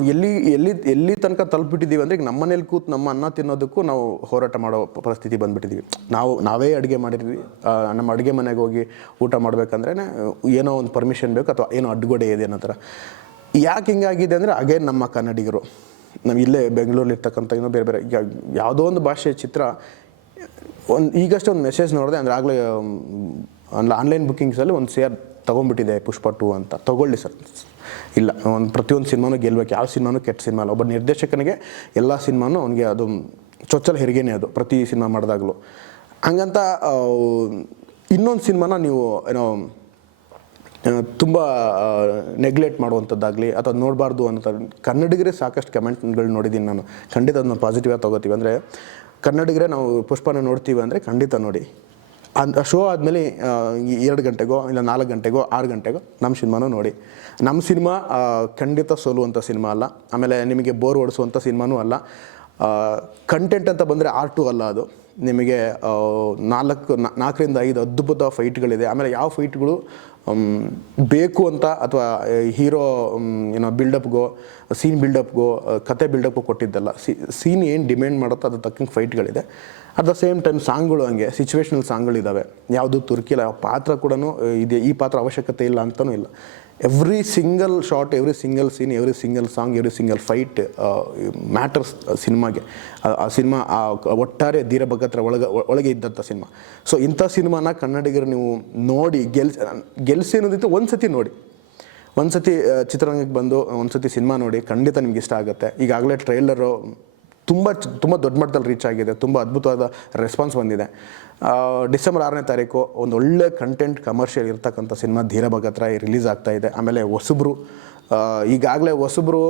ಎಲ್ಲಿ ತನಕ ತಲುಪಿಟ್ಟಿದ್ದೀವಿ ಅಂದರೆ, ಈಗ ನಮ್ಮ ಮನೇಲಿ ಕೂತು ನಮ್ಮ ಅನ್ನ ತಿನ್ನೋದಕ್ಕೂ ನಾವು ಹೋರಾಟ ಮಾಡೋ ಪರಿಸ್ಥಿತಿ ಬಂದುಬಿಟ್ಟಿದ್ದೀವಿ. ನಾವೇ ಅಡುಗೆ ಮಾಡಿದ್ವಿ. ನಮ್ಮ ಅಡುಗೆ ಮನೆಗೆ ಹೋಗಿ ಊಟ ಮಾಡಬೇಕಂದ್ರೆ ಏನೋ ಒಂದು ಪರ್ಮಿಷನ್ ಬೇಕು, ಅಥವಾ ಏನೋ ಅಡ್ಡುಗೋಡೆ ಇದೆ ಅನ್ನೋ ಥರ. ಯಾಕೆ ಹಿಂಗಾಗಿದೆ ಅಂದರೆ, ಅಗೇನ್ ನಮ್ಮ ಕನ್ನಡಿಗರು, ನಾವು ಇಲ್ಲೇ ಬೆಂಗಳೂರಲ್ಲಿ ಇರ್ತಕ್ಕಂಥ ಇನ್ನೂ ಬೇರೆ ಯಾವುದೋ ಒಂದು ಭಾಷೆಯ ಚಿತ್ರ ಈಗಷ್ಟೇ ಒಂದು ಮೆಸೇಜ್ ನೋಡಿದೆ. ಅಂದರೆ ಆಗಲೇ ಆನ್ಲೈನ್ ಬುಕ್ಕಿಂಗ್ಸಲ್ಲಿ ಒಂದು ಶೇರ್ ತೊಗೊಂಡ್ಬಿಟ್ಟಿದೆ ಪುಷ್ಪ 2 ಅಂತ. ತೊಗೊಳ್ಳಿ ಸರ್, ಇಲ್ಲ, ಪ್ರತಿಯೊಂದು ಸಿನಿಮಾನೂ ಗೆಲ್ಲಬೇಕು. ಯಾವ ಸಿನಿಮಾನೂ ಕೆಟ್ಟ ಸಿನಿಮಾ ಅಲ್ಲ. ಒಬ್ಬ ನಿರ್ದೇಶಕನಿಗೆ ಎಲ್ಲ ಸಿನಿಮಾನೂ ಅವನಿಗೆ ಅದು ಚೊಚ್ಚಲ ಹೆರಿಗೆನೇ, ಅದು ಪ್ರತಿ ಸಿನಿಮಾ ಮಾಡಿದಾಗಲೂ. ಹಂಗಂತ ಇನ್ನೊಂದು ಸಿನಿಮಾನ ನೀವು ಏನೋ ತುಂಬ ನೆಗ್ಲೆಕ್ಟ್ ಮಾಡುವಂಥದ್ದಾಗಲಿ ಅಥವಾ ನೋಡಬಾರ್ದು ಅನ್ನೋ ಕನ್ನಡಿಗರೇ ಸಾಕಷ್ಟು ಕಮೆಂಟ್ಗಳು ನೋಡಿದ್ದೀನಿ ನಾನು. ಖಂಡಿತ ಅದನ್ನ ಪಾಸಿಟಿವ್ ಆಗಿ ತೊಗೋತೀವಿ. ಅಂದರೆ ಕನ್ನಡಿಗರೇ ನಾವು ಪುಷ್ಪನ ನೋಡ್ತೀವಿ ಅಂದರೆ ಖಂಡಿತ ನೋಡಿ. ಶೋ ಆದಮೇಲೆ 2 ಗಂಟೆಗೋ ಇಲ್ಲ 4 ಗಂಟೆಗೋ 6 ಗಂಟೆಗೋ ನಮ್ಮ ಸಿನಿಮಾನೂ ನೋಡಿ. ನಮ್ಮ ಸಿನಿಮಾ ಖಂಡಿತ ಸೋಲುವಂಥ ಸಿನಿಮಾ ಅಲ್ಲ. ಆಮೇಲೆ ನಿಮಗೆ ಬೋರ್ ಹೊಡಿಸುವಂಥ ಸಿನಿಮಾನೂ ಅಲ್ಲ. ಕಂಟೆಂಟ್ ಅಂತ ಬಂದರೆ ಆರ್ಟು ಅಲ್ಲ. ಅದು ನಿಮಗೆ 4ರಿಂದ 5 ಅದ್ಭುತ ಫೈಟ್ಗಳಿದೆ. ಆಮೇಲೆ ಯಾವ ಫೈಟ್ಗಳು ಬೇಕು ಅಂತ ಅಥವಾ ಹೀರೋ ಏನೋ ಬಿಲ್ಡಪ್ಗೋ, ಸೀನ್ ಬಿಲ್ಡಪ್ಗೋ, ಕತೆ ಬಿಲ್ಡಪ್ಗೋ ಕೊಟ್ಟಿದ್ದಲ್ಲ. ಸೀನ್ ಏನು ಡಿಮ್ಯಾಂಡ್ ಮಾಡುತ್ತೋ ಅದು ತಕ್ಕಂಗೆ ಫೈಟ್ಗಳಿದೆ. ಅಟ್ ದ ಸೇಮ್ ಟೈಮ್ ಸಾಂಗ್ಗಳು ಹಂಗೆ ಸಿಚುವೇಶ್ನಲ್ ಸಾಂಗ್ಗಳಿದ್ದಾವೆ. ಯಾವುದು ತುರ್ಕಿಲ್ಲ. ಪಾತ್ರ ಕೂಡ ಇದೆ, ಈ ಪಾತ್ರ ಅವಶ್ಯಕತೆ ಇಲ್ಲ ಅಂತಲೂ ಇಲ್ಲ. Every single shot, every single scene, every single song, every single fight matters ಸಿನಿಮಾಗೆ. ಆ ಸಿನಿಮಾ ಒಟ್ಟಾರೆ ಧೀರ ಭಗತ್ರ ಒಳಗೆ ಇದ್ದಂಥ ಸಿನಿಮಾ. ಸೊ ಇಂಥ ಸಿನಿಮಾನ ಕನ್ನಡಿಗರು ನೀವು ನೋಡಿ ಗೆಲ್ಸಿ ಅನ್ನೋದಿತ್ತು. ಒಂದು ಸತಿ ನೋಡಿ, ಒಂದು ಸತಿ ಚಿತ್ರರಂಗಕ್ಕೆ ಬಂದು ಒಂದು ಸತಿ ಸಿನಿಮಾ ನೋಡಿ, ಖಂಡಿತ ನಿಮ್ಗೆ ಇಷ್ಟ ಆಗುತ್ತೆ. ಈಗಾಗಲೇ ಟ್ರೈಲರು ತುಂಬ ದೊಡ್ಡ ಮಟ್ಟದಲ್ಲಿ ರೀಚ್ ಆಗಿದೆ. ತುಂಬ ಅದ್ಭುತವಾದ ರೆಸ್ಪಾನ್ಸ್ ಬಂದಿದೆ. December 6ನೇ ತಾರೀಕು ಒಂದು ಒಳ್ಳೆ ಕಂಟೆಂಟ್ ಕಮರ್ಷಿಯಲ್ ಇರ್ತಕ್ಕಂಥ ಸಿನಿಮಾ ಧೀರ ಭಗತ್ರ ರಿಲೀಸ್ ಆಗ್ತಾ ಇದೆ. ಆಮೇಲೆ ಹೊಸಬ್ರು, ಈಗಾಗಲೇ ಹೊಸಬ್ರು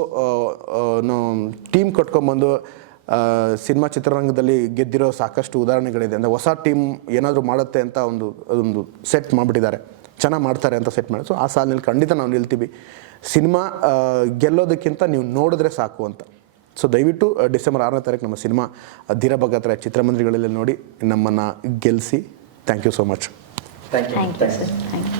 ಟೀಮ್ ಕಟ್ಕೊಂಡ್ಬಂದು ಸಿನಿಮಾ ಚಿತ್ರರಂಗದಲ್ಲಿ ಗೆದ್ದಿರೋ ಸಾಕಷ್ಟು ಉದಾಹರಣೆಗಳಿದೆ. ಅಂದರೆ ಹೊಸ ಟೀಮ್ ಏನಾದರೂ ಮಾಡುತ್ತೆ ಅಂತ ಒಂದು ಸೆಟ್ ಮಾಡಿಬಿಟ್ಟಿದ್ದಾರೆ, ಚೆನ್ನಾಗಿ ಮಾಡ್ತಾರೆ ಅಂತ ಸೆಟ್ ಮಾಡಿ. ಸೊ ಆ ಸಾಲಿನಲ್ಲಿ ಖಂಡಿತ ನಾವು ನಿಲ್ತೀವಿ. ಸಿನಿಮಾ ಗೆಲ್ಲೋದಕ್ಕಿಂತ ನೀವು ನೋಡಿದ್ರೆ ಸಾಕು ಅಂತ. ಸೊ ದಯವಿಟ್ಟು December 6ನೇ ತಾರೀಕು ನಮ್ಮ ಸಿನಿಮಾ ಧೀರ ಭಗತ್ರ ಚಿತ್ರಮಂದಿರಗಳಲ್ಲಿ ನೋಡಿ ನಮ್ಮನ್ನು ಗೆಲ್ಲಿಸಿ. Thank you so much. Thank you sir. Thank you.